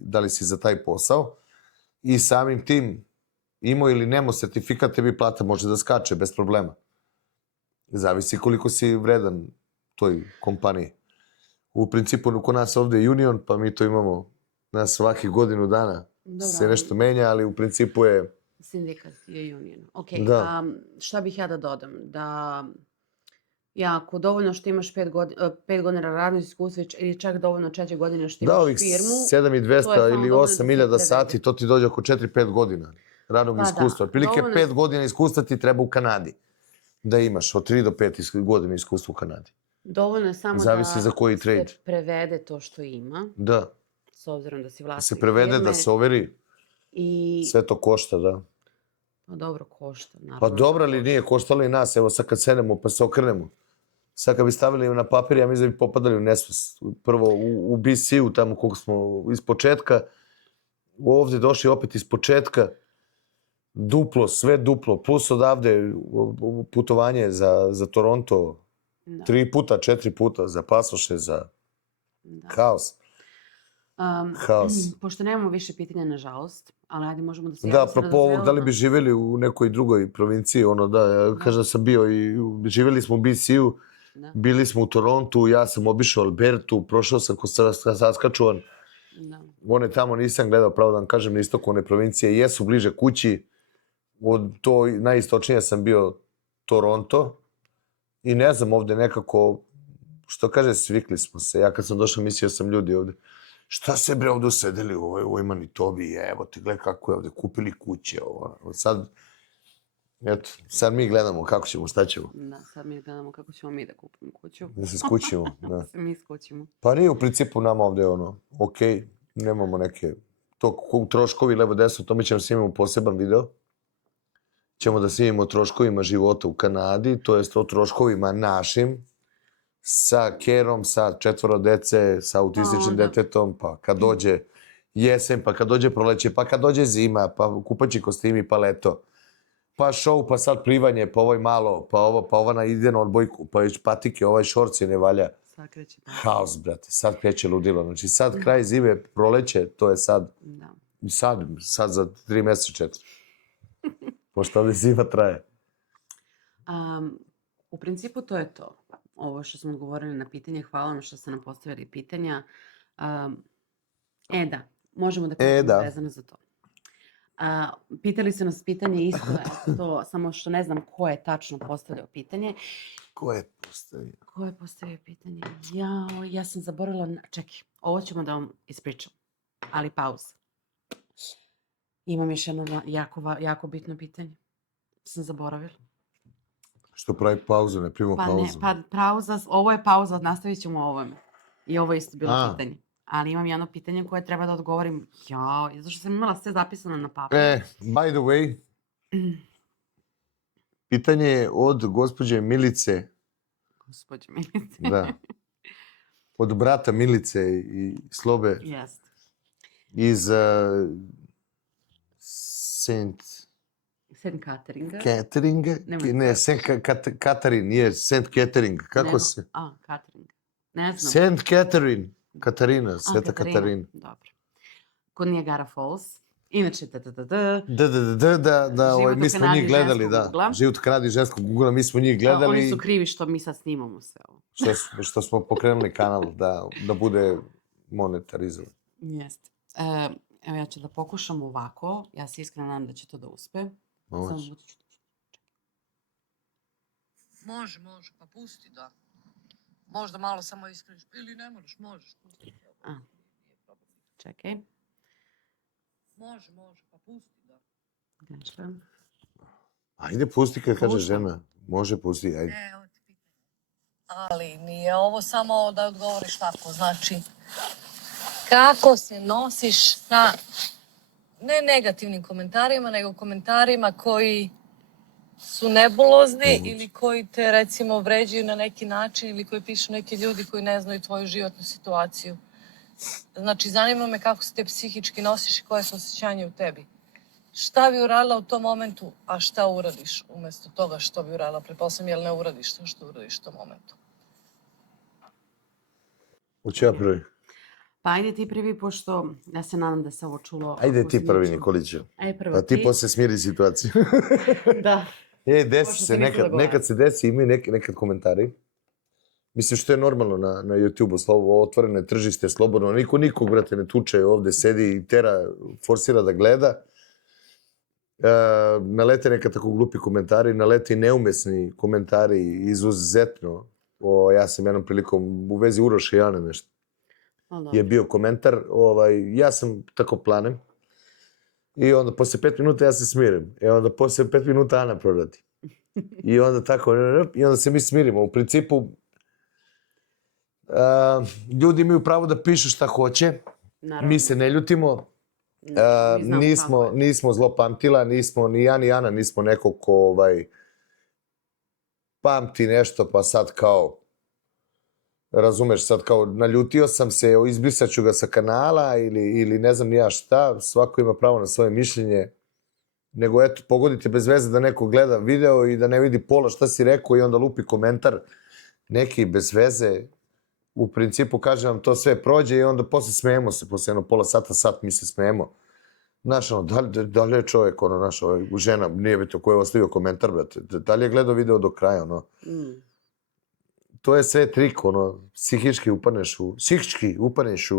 da li si za taj posao. I samim tim, imao ili nemao sertifikat, tebi plata može da skače bez problema. Zavisi koliko si vredan toj kompaniji. U principu, kod nas ovde je union, pa mi to imamo na svaki godinu dana. Se nešto menja, ali u principu je... Sindikat je union. Ok, Da. šta bih ja da dodam? Da jako. Dovoljno što imaš 5 godina radnog iskustva ili čak dovoljno 4 godine što Da, imaš ovih firmu. 7200 ili dovoljno da se 8000 prevede. sati, to ti dođe oko 4-5 godina radnog Pa da, iskustva. Otprilike dovoljno 5 godina iskustva ti treba u Kanadi. Da imaš od 3 do 5 godina iskustva u Kanadi. Dovoljno je samo Zavisi da za koji trade. se prevede to što ima, Da, s obzirom da si da vlasnik se prevede, firme. da se overi, I, sve to košta, da. pa dobro, košta, naravno. Pa dobro, da ali košta. nije koštalo i nas. Evo sad kad sedemo pa se okrenemo. Sad kad bi stavili na papir, ja mislim da bi popadali u nesvest. Prvo u BC-u, tamo koliko smo iz početka, ovdje došli opet iz početka, duplo, sve duplo, plus odavde putovanje za Toronto, Da. 3 puta, 4 puta, za pasoše, za Da. haos. Haos. Pošto nemamo više pitanja, nažalost, ali ajde možemo da se... Da, apropo ovog, da li bi živjeli u nekoj drugoj provinciji, ono da, ja kažem da sam bio i živjeli smo u BC-u, Da. bili smo u Torontu, ja sam obišao Albertu, prošao sam kroz Saskatchewan, Da. one tamo nisam gledao, pravo da vam kažem, na istoku one provincije, jesu bliže kući, od to najistočnije sam bio Toronto i ne znam, ovde nekako, što kaže, svikli smo se, ja kad sam došao mislio sam ljudi ovde, šta se bre ovde usedeli u ovoj Manitobi, evo te gledaj kako je ovde, kupili kuće, ovo. Sad, eto, sad mi gledamo kako ćemo, šta ćemo. Da, sad mi gledamo kako ćemo mi da kupimo kuću. Da se skućimo, da. Da se mi skućimo. Pa nije u principu nama ovde ono, okej, nemamo neke, to troškovi levo desno, to mi ćemo snimati poseban video. Ćemo da snimimo o troškovima života u Kanadi, to jest o troškovima našim, sa Kerom, sa 4 dece, sa autističnim onda. detetom, pa kad dođe jesen, pa kad dođe proleće, pa kad dođe zima, pa kupaći kostimi, pa leto. Pa show, pa sad plivanje, pa ovaj malo, pa ovo, pa ova ide na odbojku, pa još patike, ovaj šorci ne valja. Sad kreće. Haos, brate, sad kreće ludilo. Znači sad kraj zime, proleće, to je sad, Da. sad za 3 mjeseca 4. Pošto ovdje zima traje. U principu to je to. Ovo što smo odgovorili na pitanje, hvala vam što ste nam postavili pitanja. Da, možemo da pitamo da. vezano za to. Pitali su nas pitanje isto, to, samo što ne znam ko je tačno postavljao pitanje. Ko je postavio? Ko je postavio pitanje? Ja sam zaboravila, čekaj, ovo ćemo da vam ispričam, ali pauza. Imam još jedno jako bitno pitanje. Sam zaboravila. Što pravi pauzu, ne primamo pauzu? Pauza, ovo je pauza, nastavit ćemo o ovome. I ovo je isto bilo pitanje. Ali imam jedno pitanje koje treba da odgovorim. Zato što sam imala sve zapisano na papiru. By the way, pitanje je od gospođe Milice. Gospođe Milice. Da. Od brata Milice i Slobe. Jeste. Iz Saint Cateringa. Catering? Ne, Saint Catherine, nije Saint Catering. Kako se? Catering. Ne znam. Saint Catherine. Katarina, Sveta Katarina. Dobro. Kod Niagara Falls. Inače, mi smo njih gledali, da. Život u Kanadi ženskog ugla, mi smo njih gledali. Oni su krivi što mi sad snimamo sve ovo. Što smo pokrenuli kanal, da bude monetarizovan. Jeste. Evo ja ću da pokušam ovako. Ja se iskreno nadam da će to da uspe. Može, pa pusti da. Možda malo samo iskreniš. Ili ne moraš, možeš. Čekaj. Može, pa pusti da. Nešto. Ajde, pusti kad kaže žena. Može, pusti, ajde. Evo ti pitanje. Ali nije ovo samo da odgovoriš tako. Znači, kako se nosiš sa ne negativnim komentarima, nego komentarima koji su nebulozni ili koji te, recimo, vređaju na neki način ili koji pišu neki ljudi koji ne znaju tvoju životnu situaciju. Znači, zanima me kako se te psihički nosiš i koje su osjećanje u tebi. Šta bi uradila u tom momentu, a šta uradiš umjesto toga što bi uradila? Pretpostavljam, jel ne uradiš to što uradiš u tom momentu? Hoću ja prvi. Pa ajde ti prvi, pošto ja se nadam da se ovo čulo. Ajde ti prvi, Nikoliću. Ajde prvo ti. Pa ti posle smiri situaciju. Da. Desi se, nekad se desi, imaju nekad komentari. Mislim što je normalno na YouTube-u, otvorene tržište, slobodno. Niko nikog, brate, ne tuče, ovde sedi i tera, forsira da gleda. nalete neka tako glupi komentari, nalete i neumesni komentari izuzetno. Ja sam jednom prilikom u vezi Uroša i Ane nešto. Je bio komentar, ja sam tako planem. I onda posle 5 minuta ja se smirim. I onda posle 5 minuta Ana proradi. I onda tako, i onda se mi smirimo. U principu, ljudi imaju pravo da pišu šta hoće. Naravno. Mi se ne ljutimo. Nismo zlopamtila, nismo ni ja ni Ana, nismo neko ko pamti nešto pa sad kao, razumeš, sad kao naljutio sam se, izbrisat ću ga sa kanala ili ne znam ni ja šta, svako ima pravo na svoje mišljenje, nego eto, pogodite bez veze da neko gleda video i da ne vidi pola šta si rekao i onda lupi komentar neki bez veze. U principu, kažem vam, to sve prođe i onda posle smejemo se, posle jedno pola sata, sat mi se smejemo. Znaš, da li je čovjek, žena, nije bitno ko je ostavio komentar, brate, da li je gledao video do kraja, To je sve trik, psihički upaneš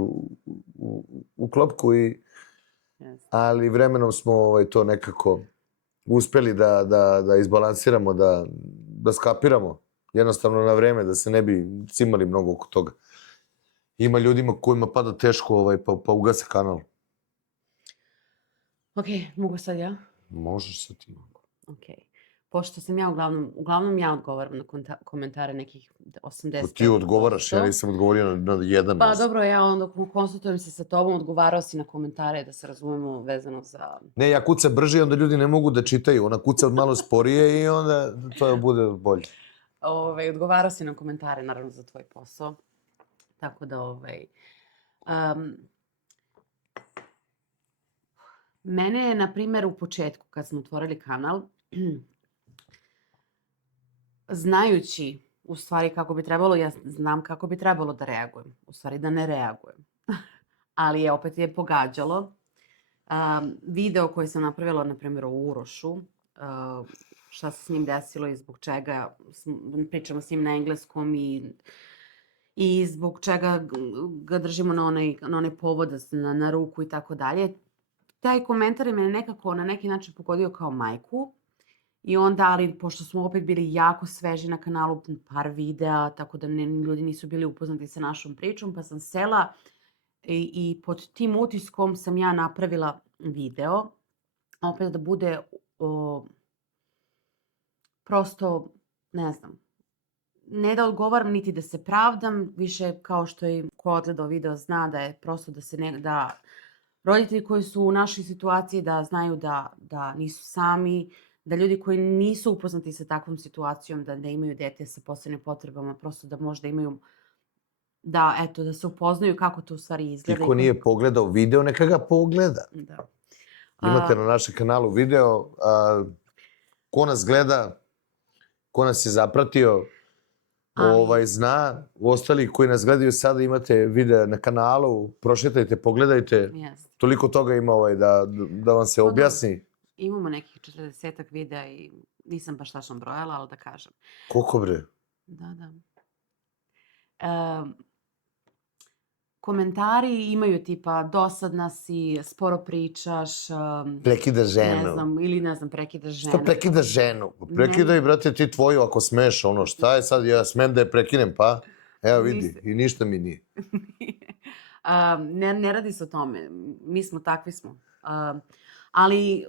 u klopku ali vremenom smo to nekako uspeli da izbalansiramo, da skapiramo. Jednostavno na vreme, da se ne bi cimali mnogo oko toga. Ima ljudima kojima pada teško, pa ugase kanal. Ok, mogu sad ja? Možeš sad ti. Ok. Pošto sam ja uglavnom ja odgovaram na komentare nekih 80%. To ti odgovaraš, ja nisam odgovorio na jedan. Pa dobro, ja onda konsultujem se sa tobom, odgovarao si na komentare, da se razumemo vezano za... Ne, ja kucam brže i onda ljudi ne mogu da čitaju. Ona kuca malo sporije i onda to bude bolje. Odgovarao si na komentare, naravno, za tvoj posao. Tako da, mene je, na primjer, u početku, kad smo otvorili kanal, znajući, u stvari, kako bi trebalo, ja znam kako bi trebalo da reagujem. U stvari, da ne reagujem. Ali opet je pogađalo. Video koji sam napravila, na primjer, o Urošu, šta se s njim desilo i zbog čega pričamo s njim na engleskom i zbog čega ga držimo na onaj povod na ruku i tako dalje. Taj komentar je me nekako na neki način pogodio kao majku. I onda, ali pošto smo opet bili jako sveži na kanalu, par videa, tako da ljudi nisu bili upoznati sa našom pričom, pa sam sela i pod tim utiskom sam ja napravila video. Opet da bude prosto, ne znam, ne da odgovaram niti da se pravdam, više kao što i ko odgledao video zna da je prosto da roditelji koji su u našoj situaciji da znaju da nisu sami, da ljudi koji nisu upoznati sa takvom situacijom, da imaju dete sa posebnim potrebama, prosto da možda imaju, da se upoznaju kako to u stvari izgleda. I ko nije pogledao video, neka ga pogleda. Da. Imate na našem kanalu video, ko nas gleda, ko nas je zapratio, zna. Ostali koji nas gledaju sada imate video na kanalu, prošetajte, pogledajte. Toliko toga ima da vam se objasni. Imamo nekih 40 videa i nisam baš tačno brojala, ali da kažem. Koliko bre? Da. Komentari imaju tipa dosadna si, sporo pričaš. Prekida ženu. Ne znam, prekidaš ženu. Što prekidaš ženu? Prekidaj, brate, ti tvoju ako smeš, šta je sad, ja smem da je prekinem, pa? Evo vidi, i ništa mi nije. Ne radi se o tome, mi smo takvi smo. Ali,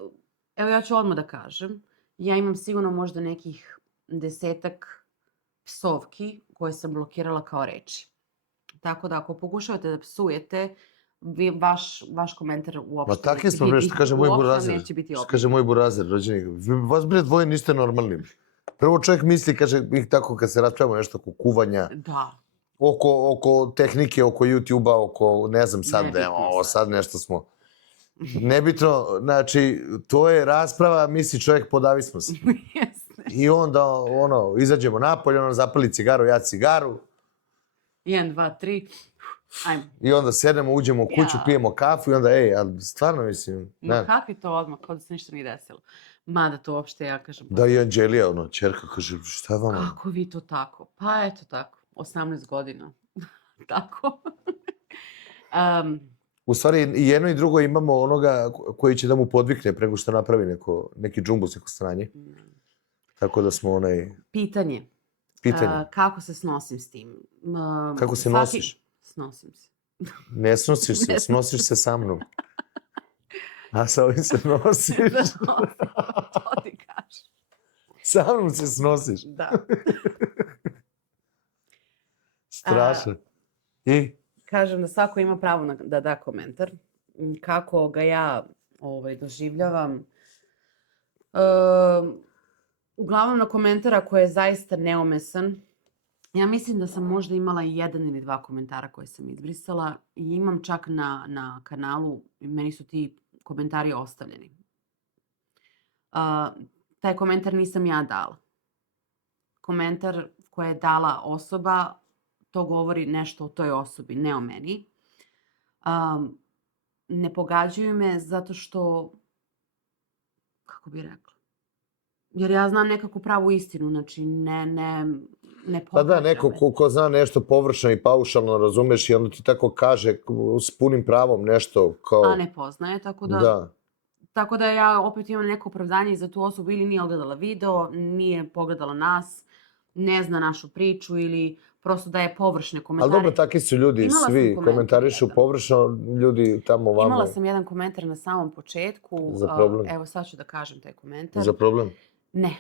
evo ja ću odmah da kažem, ja imam sigurno možda nekih 10 psovki koje sam blokirala kao reči. Tako da ako pokušavate da psujete, vaš komentar uopšte neće biti objektivan. Što kaže moj burazer, rođenik, vas bre dvoje niste normalni. Prvo čovjek misli, kaže, tako kad se raspravamo nešto oko kuvanja, oko tehnike, oko YouTube-a, oko ne znam sad nešto smo. Nebitno, znači, to je rasprava, misli čovjek, podavi smo se. I onda, izađemo napolje, zapali cigaru, ja cigaru. 1, 2, 3, ajmo. I onda sedemo, uđemo u kuću, pijemo kafu i onda, ali stvarno mislim... Kakvi to odmah, kao da se ništa nije desilo. Mada to uopšte, ja kažem... Da, i Anđelija, čerka, kaže, šta vam? Kako vi to tako? Pa eto tako, 18 godina. Tako. U stvari, i jedno i drugo imamo onoga koji će da mu podvikne preko što napravi neki džumbus, neko stranje. Tako da smo Pitanje. pitanje. Kako se snosim s tim? Kako se nosiš? Snosim se. Ne snosiš se, snosiš se sa mnom. A sa ovim se nosiš. To ti kažem. Sa mnom se snosiš. Da. Strašno. I? Kažem da svako ima pravo da da komentar. Kako ga ja doživljavam. Uglavnom na komentara koji je zaista neomesan. Ja mislim da sam možda imala 1 ili 2 komentara koje sam izbrisala i imam čak na kanalu, meni su ti komentari ostavljeni. Taj komentar nisam ja dala. Komentar koji je dala osoba, to govori nešto o toj osobi, ne o meni. Ne pogađaju me zato što, kako bih rekla, jer ja znam nekakvu pravu istinu, znači ne Pa pogađa da, neko me. ko zna nešto površno i paušalno, razumeš, i onda ti tako kaže s punim pravom nešto kao... A ne poznaje, tako da... Da. Tako da ja opet imam neko opravdanje za tu osobu ili nije odgledala video, nije pogledala nas, ne zna našu priču ili prosto daje površne komentare. Ali dobro, takvi su ljudi, Imala sam svi komentar komentarišu jedan. površno, ljudi tamo ovamo. Imala sam jedan komentar na samom početku. Za problem. Evo sad ću da kažem taj komentar. Za problem. Ne.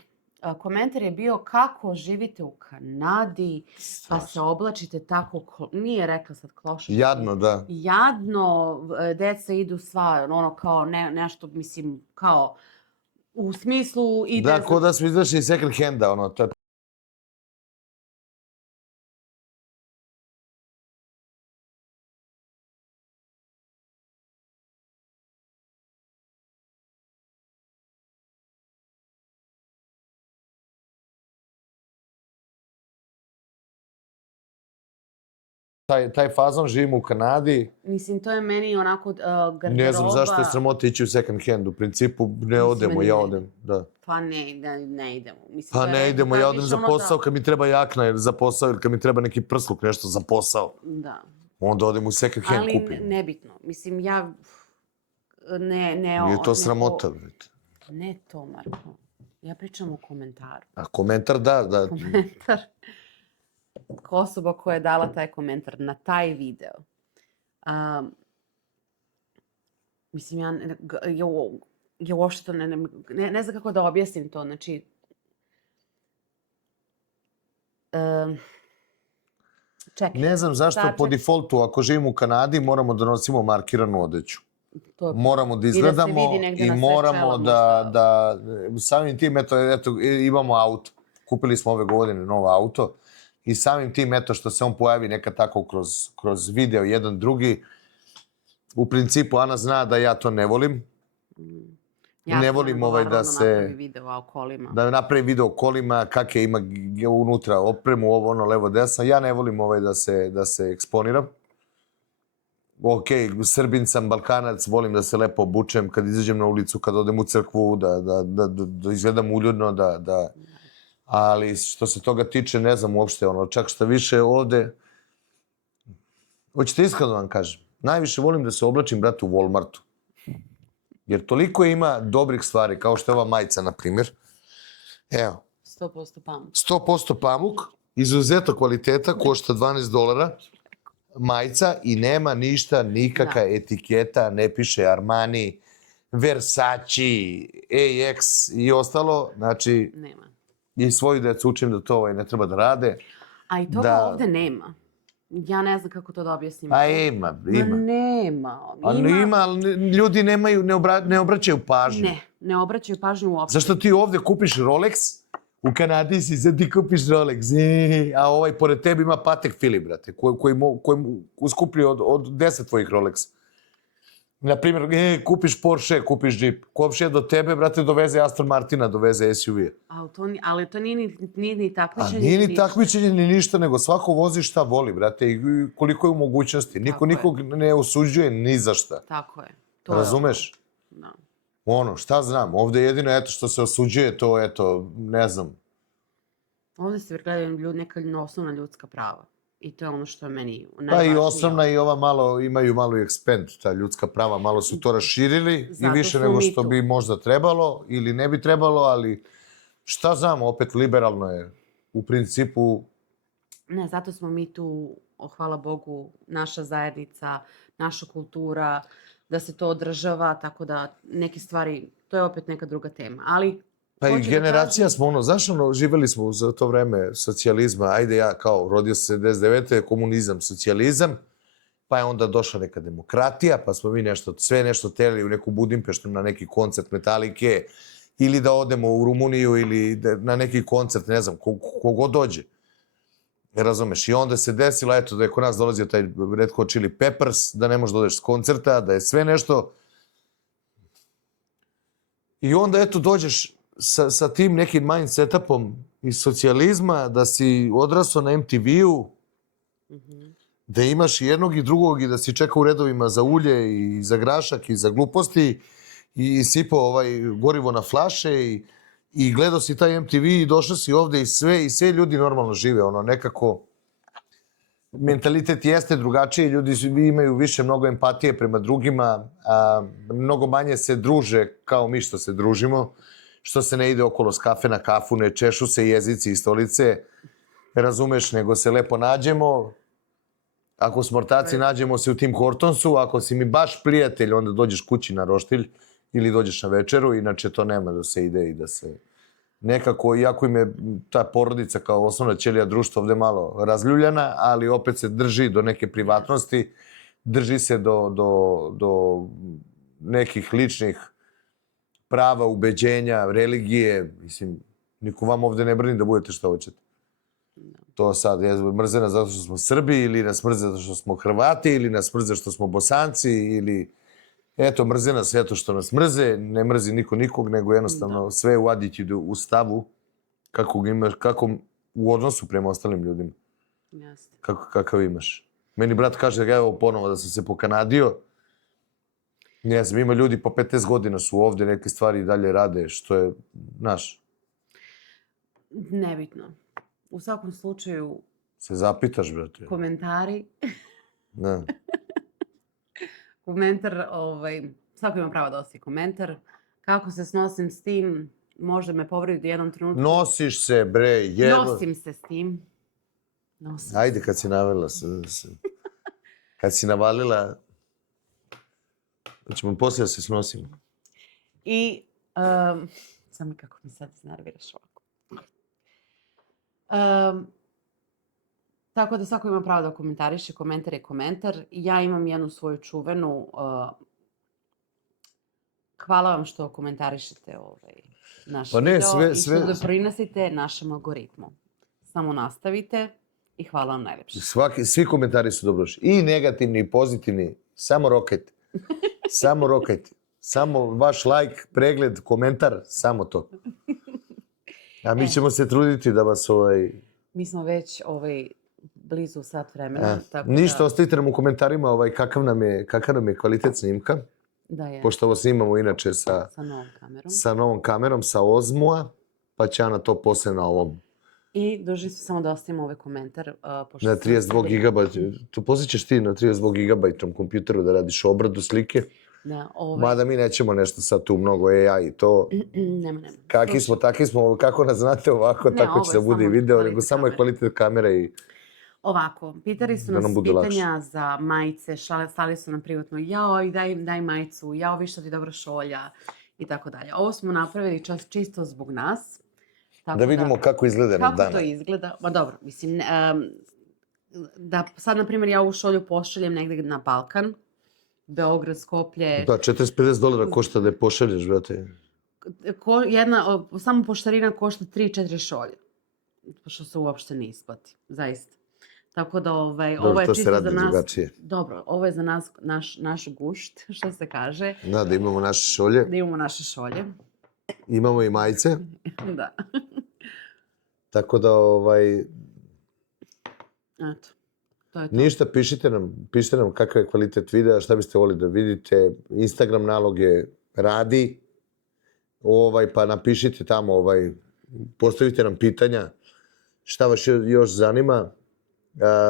Komentar je bio kako živite u Kanadi, pa se oblačite tako, nije rekla sad klošarski. Jadno, da. Jadno, deca idu sva, ono kao nešto, mislim, kao u smislu ide... Da, ko da smo izašli iz second handa, ono, taj fazon, živimo u Kanadi. Mislim, to je meni onako garderoba... Ne znam zašto je sramota ići u second hand. U principu ne odemo, ja odem. Da. Pa ne idemo. Mislim, Pa to je ne idemo, ja odem više za ono posao da- kad mi treba jakna ili za posao ili kad mi treba neki prsluk, nešto za posao. Da. Onda odem u second hand Ali kupim. nebitno. Mislim, ja... Ne, Nije to sramota, vidite. Ne to, Marko. Ja pričam o komentaru. A komentar da. Komentar. Osoba koja je dala taj komentar na taj video. Mislim, ja uopšte to ne znam kako da objasnim to. Znači, čekaj. Ne znam zašto Sad po ček- defaultu, ako živimo u Kanadi, moramo da nosimo markiranu odeću. to je- Moramo da I da se izgledamo vidi negde i na sred moramo čela da samim tim, eto, imamo auto. Kupili smo ove godine novo auto i samim tim, eto, što se on pojavi nekad tako kroz video jedan drugi, u principu Ana zna da ja to ne volim. Ja ne sam volim nagovarala da se... napravi video o kolima. Da napravi video o kolima, kakve ima unutra opremu, ovo, ono, levo, desno. Ja ne volim da se eksponiram. Ok, Srbin sam, Balkanac, volim da se lepo obučem kad izađem na ulicu, kad odem u crkvu, da izgledam uljudno, ali što se toga tiče, ne znam uopšte, ono, čak što više ovde... Hoćete iskreno da vam kažem, najviše volim da se oblačim, brate, u Walmartu. Jer toliko ima dobrih stvari, kao što je ova majica, na primjer. Evo, 100% pamuk. 100% pamuk, izuzeto kvaliteta, košta $12. Majica i nema ništa, nikakva etiketa, ne piše Armani, Versace, AX i ostalo. Znači, Nema. i svoju decu učim da to ne treba da rade. A i toga ovde nema. Ja ne znam kako to da objasnim. A ima. Nema. Ali ima, ali ljudi ne obraćaju pažnju. Ne obraćaju pažnju uopšte. Zašto ti ovde kupiš Rolex, u Kanadi si, sad ti kupiš Rolex, a ovaj pored tebe ima Patek Philippe, brate, koji skuplji od 10 tvojih Rolexa. Naprimjer, kupiš Porsche, kupiš Jeep. Komšija do tebe, brate, doveze Aston Martina, doveze SUV-a. Ali to nije ni takmičenje. A nije ni takmičenje ni ništa, nego svako vozi šta voli, brate, i koliko je u mogućnosti. Niko nikog ne osuđuje ni za šta. Tako je. Razumeš? Da. Ono, šta znam, ovde jedino, eto, što se osuđuje, to, eto, ne znam. Ovde se gledaju neka osnovna ljudska prava. I to je ono što je meni Pa najvažnije. i osnovna i ova malo, imaju malo i expand, ta ljudska prava, malo su to raširili i Zato više smo nego mi što tu. bi možda trebalo ili ne bi trebalo, ali šta znam, opet liberalno je. U principu, Ne, zato smo mi tu, hvala Bogu, naša zajednica, naša kultura, da se to održava, tako da neke stvari, to je opet neka druga tema. Ali, pa i hoću da generacija kažem- smo ono, znaš ono, živjeli smo za to vreme socijalizma, ajde ja kao, rodio se 79. komunizam, socijalizam, pa je onda došla neka demokratija, pa smo mi sve nešto teli u neku Budimpeštu na neki koncert Metalike, ili da odemo u Rumuniju, ili na neki koncert, ne znam, kogod dođe. Razumeš? I onda se desilo, eto, da je kod nas dolazio taj Red Hot Chili Peppers, da ne možeš da odeš s koncerta, da je sve nešto. I onda, eto, dođeš sa tim nekim mind setupom iz socijalizma, da si odrasao na MTV-u, da imaš i jednog i drugog i da si čekao u redovima za ulje i za grašak i za gluposti i sipao gorivo na flaše i gledao si taj MTV i došao si ovde i sve ljudi normalno žive, ono nekako mentalitet jeste drugačiji, ljudi imaju više mnogo empatije prema drugima, mnogo manje se druže kao mi što se družimo, što se ne ide okolo s kafe na kafu, ne češu se jezici i stolice, razumeš, nego se lepo nađemo. Ako smo ortaci, nađemo se u Tim Hortonsu, ako si mi baš prijatelj, onda dođeš kući na roštilj ili dođeš na večeru, inače to nema da se ide i da se nekako, iako im je ta porodica kao osnovna ćelija društva ovde malo razljuljana, ali opet se drži do neke privatnosti, drži se do nekih ličnih prava, ubeđenja, religije. Mislim, niko vam ovde ne brani da budete šta hoćete. To sad, mrze nas zato što smo Srbi, ili nas mrze zato što smo Hrvati, ili nas mrze što smo Bosanci, ili eto, mrze nas eto što nas mrze, ne mrzi niko nikog, nego jednostavno sve u attitude, u stavu, kako u odnosu prema ostalim ljudima. Jasne. Kakav imaš. Meni brat kaže, evo ponovo da sam se pokanadio. Ne znam, ima ljudi po 15 godina su ovde, neke stvari i dalje rade, što je, znaš, Nebitno. U svakom slučaju, se zapitaš, brate. komentari, Da. komentar, svako ima pravo da ostavi komentar. Kako se snosim s tim, možda me povredi u jednom trenutku. Nosiš se, bre, Nosim se s tim. Nosim. Ajde, kad si navela kad si navalila, ćemo poslije da se snosimo. I, samo kako mi sad iznerviraš ovako. Tako da svako ima pravo da komentariše, komentar je komentar. Ja imam jednu svoju čuvenu, hvala vam što komentarišete naš Pa ne, video i sve- što doprinosite našem algoritmu. Samo nastavite i hvala vam najlepše. Svi komentari su dobrodošli. I negativni i pozitivni. Samo rokajte. Samo rokajte. Samo vaš like, pregled, komentar, samo to. A mi ćemo se truditi da vas Mi smo već blizu sat vremena. Tako ništa, da, ostavite nam u komentarima kakav nam je kvalitet snimka. da je Pošto ovo snimamo inače sa novom kamerom. sa novom kamerom, sa Ozmua, pa će Ana to posle na ovom. I dužni smo samo da ostavimo ovaj komentar. Pošto Na sam 32 sebi- GB. Tu posjećeš ti na 32 GB kompjuteru da radiš obradu slike. Da, Mada mi nećemo nešto sad tu mnogo AI i to. nema. Kakvi smo, takvi smo, kako nas znate ovako, Ne, tako ovo će je da bude i samo video, kvalitet nego samo je kamere. kvalitet kamere i... Ovako, pitali su Da nam nas bude lakše. pitanja za majice, slali su nam privatno, jao, daj majicu, jao, vi što ti dobra šolja i tako dalje. Ovo smo napravili čisto zbog nas. Tako Da vidimo kako izgleda na kako dana. to izgleda. Ma dobro, mislim, da sad, na primjer, ja ovu šolju pošaljem negde na Balkan, Beograd, Skoplje, Da, $40 košta da je pošalješ, brate. samo poštarina košta 3-4 šolje. Što se uopšte ne isplati, zaista. Tako da ovo je to se čisto radi za nas. drugačije. Dobro, ovo je za nas naš gušt, što se kaže, Da imamo naše šolje, da imamo naše šolje. imamo i majice, Da. tako da Eto, to je to. ništa, pišite nam kakav je kvalitet videa, šta biste volili da vidite. Instagram naloge radi, pa napišite tamo, postavite nam pitanja, šta vas još zanima.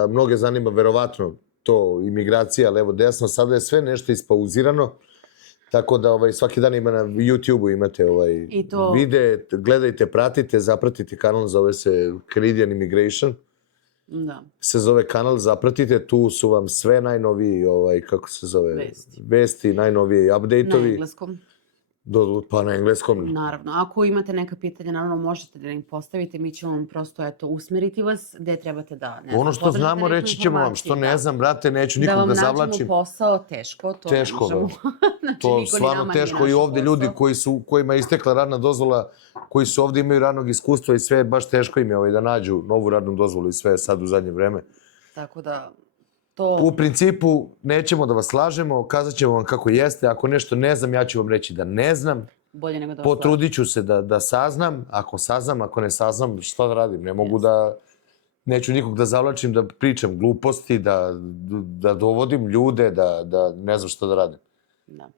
Mnoge zanima verovatno to imigracija levo desno, sada je sve nešto ispauzirano, tako da svaki dan ima na YouTube-u imate I to- vide, gledajte, pratite, zapratite kanal, zove se Canadian Immigration, Da. se zove kanal, zapratite, tu su vam sve najnoviji, kako se zove, vesti, najnoviji Na update-ovi, engleskom. pa na engleskom. Naravno. Ako imate neka pitanja, naravno možete da im postavite. Mi ćemo vam prosto, usmeriti vas gde trebate da, ne znam, Ono što podržite znamo, neku reći ćemo vam, što informaciju, ne znam, brate, neću Da nikog vam da nađemo zavlačim. posao, teško, to Teško, ne možemo. Znači, To niko ni stvarno nama nije teško i našao ovde ljudi posao. kojima je istekla radna dozvola, koji su ovde imaju radnog iskustva i sve, baš teško im je da nađu novu radnu dozvolu i sve sad u zadnje vreme. Tako da, to... U principu, nećemo da vas lažemo, kazat ćemo vam kako jeste. Ako nešto ne znam, ja ću vam reći da ne znam. Bolje nego da vas Potrudit ću se da saznam. Ako saznam, ako ne saznam, šta da radim? Ne mogu da... Neću nikog da zavlačim, da pričam gluposti, da dovodim ljude, da ne znam šta da radim. Da.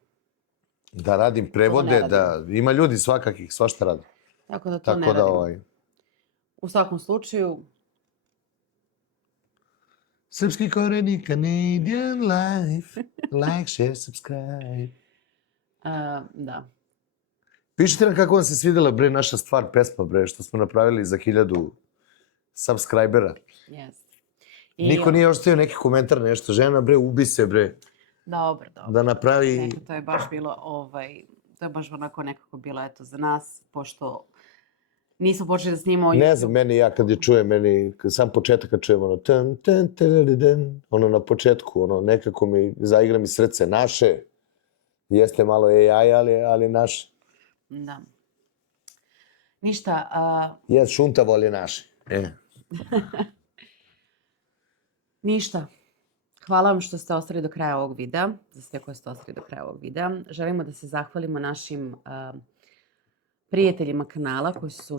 Da radim prevode, da... Ima ljudi svakakih, svašta radi. Tako da to ne Tako da, radimo. U svakom slučaju, Srpski koreni, Canadian life, like, share, subscribe. da. Pišite nam kako vam se svidela, bre, naša stvar, pesma, bre, što smo napravili za 1000 subscribera. Jeste. Niko nije ostavio neki komentar, nešto. Žena, bre, ubi se, bre, Dobro. da napravi... Neka, to je baš bilo, to je baš onako nekako bilo, eto, za nas, pošto nismo počeli da snimamo Ne znam, meni, ja kad je čujem, sam početak kad čujem ono tan, tan, tararidan, ono na početku, ono nekako zaigra mi srce naše. Jeste malo AI, ali naše. Da. Ništa, Jes, šuntavo, ali je naše. ništa. Hvala vam što ste ostali do kraja ovog videa, za sve koje ste ostali do kraja ovog videa. Želimo da se zahvalimo našim prijateljima kanala koji su se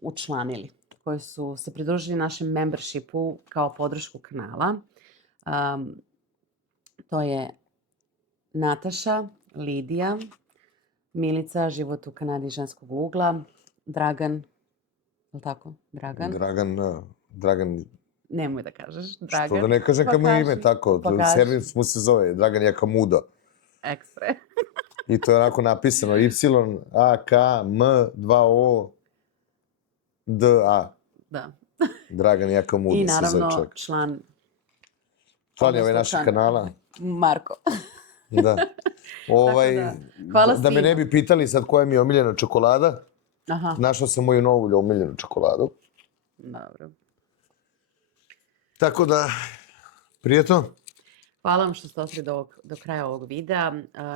učlanili, koji su se pridružili našem membershipu kao podršku kanala. To je Nataša, Lidija, Milica, Život u Kanadi ženskog ugla, Dragan, je li tako? Dragan, Nemoj da kažeš. Dragan. što da ne kažem kad mu je ime tako, servis mu se zove, Dragan Jakamudo. Ekstre. I to je onako napisano Y, A, K, M, 2 O, D, A. Da. Dragan Jakamudo I se zove naravno čovjek. član Član je našeg kanala. Marko. Da. hvala Da me svima. ne bi pitali sad koja mi je omiljena čokolada, Aha, našao sam moju novu omiljenu čokoladu. dobro. Tako da, prijetno. Hvala vam što ste ostali do kraja ovog videa.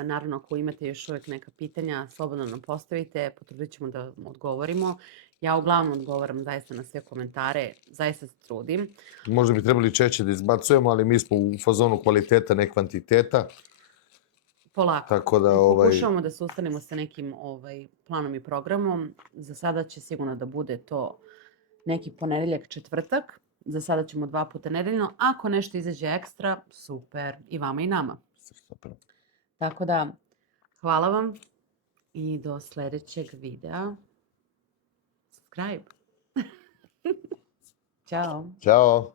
Naravno, ako imate još uvijek neka pitanja, slobodno nam postavite, potrudit ćemo da vam odgovorimo. Ja uglavnom odgovaram zaista na sve komentare, zaista se trudim. Možda bi trebali češće da izbacujemo, ali mi smo u fazonu kvaliteta, ne kvantiteta. Polako. Tako da, Pokušavamo da se ustanemo sa nekim planom i programom. Za sada će sigurno da bude to neki ponedeljak, četvrtak. Za sada ćemo 2 puta nedeljno. Ako nešto izađe ekstra, super. I vama i nama. Super. Tako da, hvala vam i do sljedećeg videa. Subscribe. Ćao. Ćao.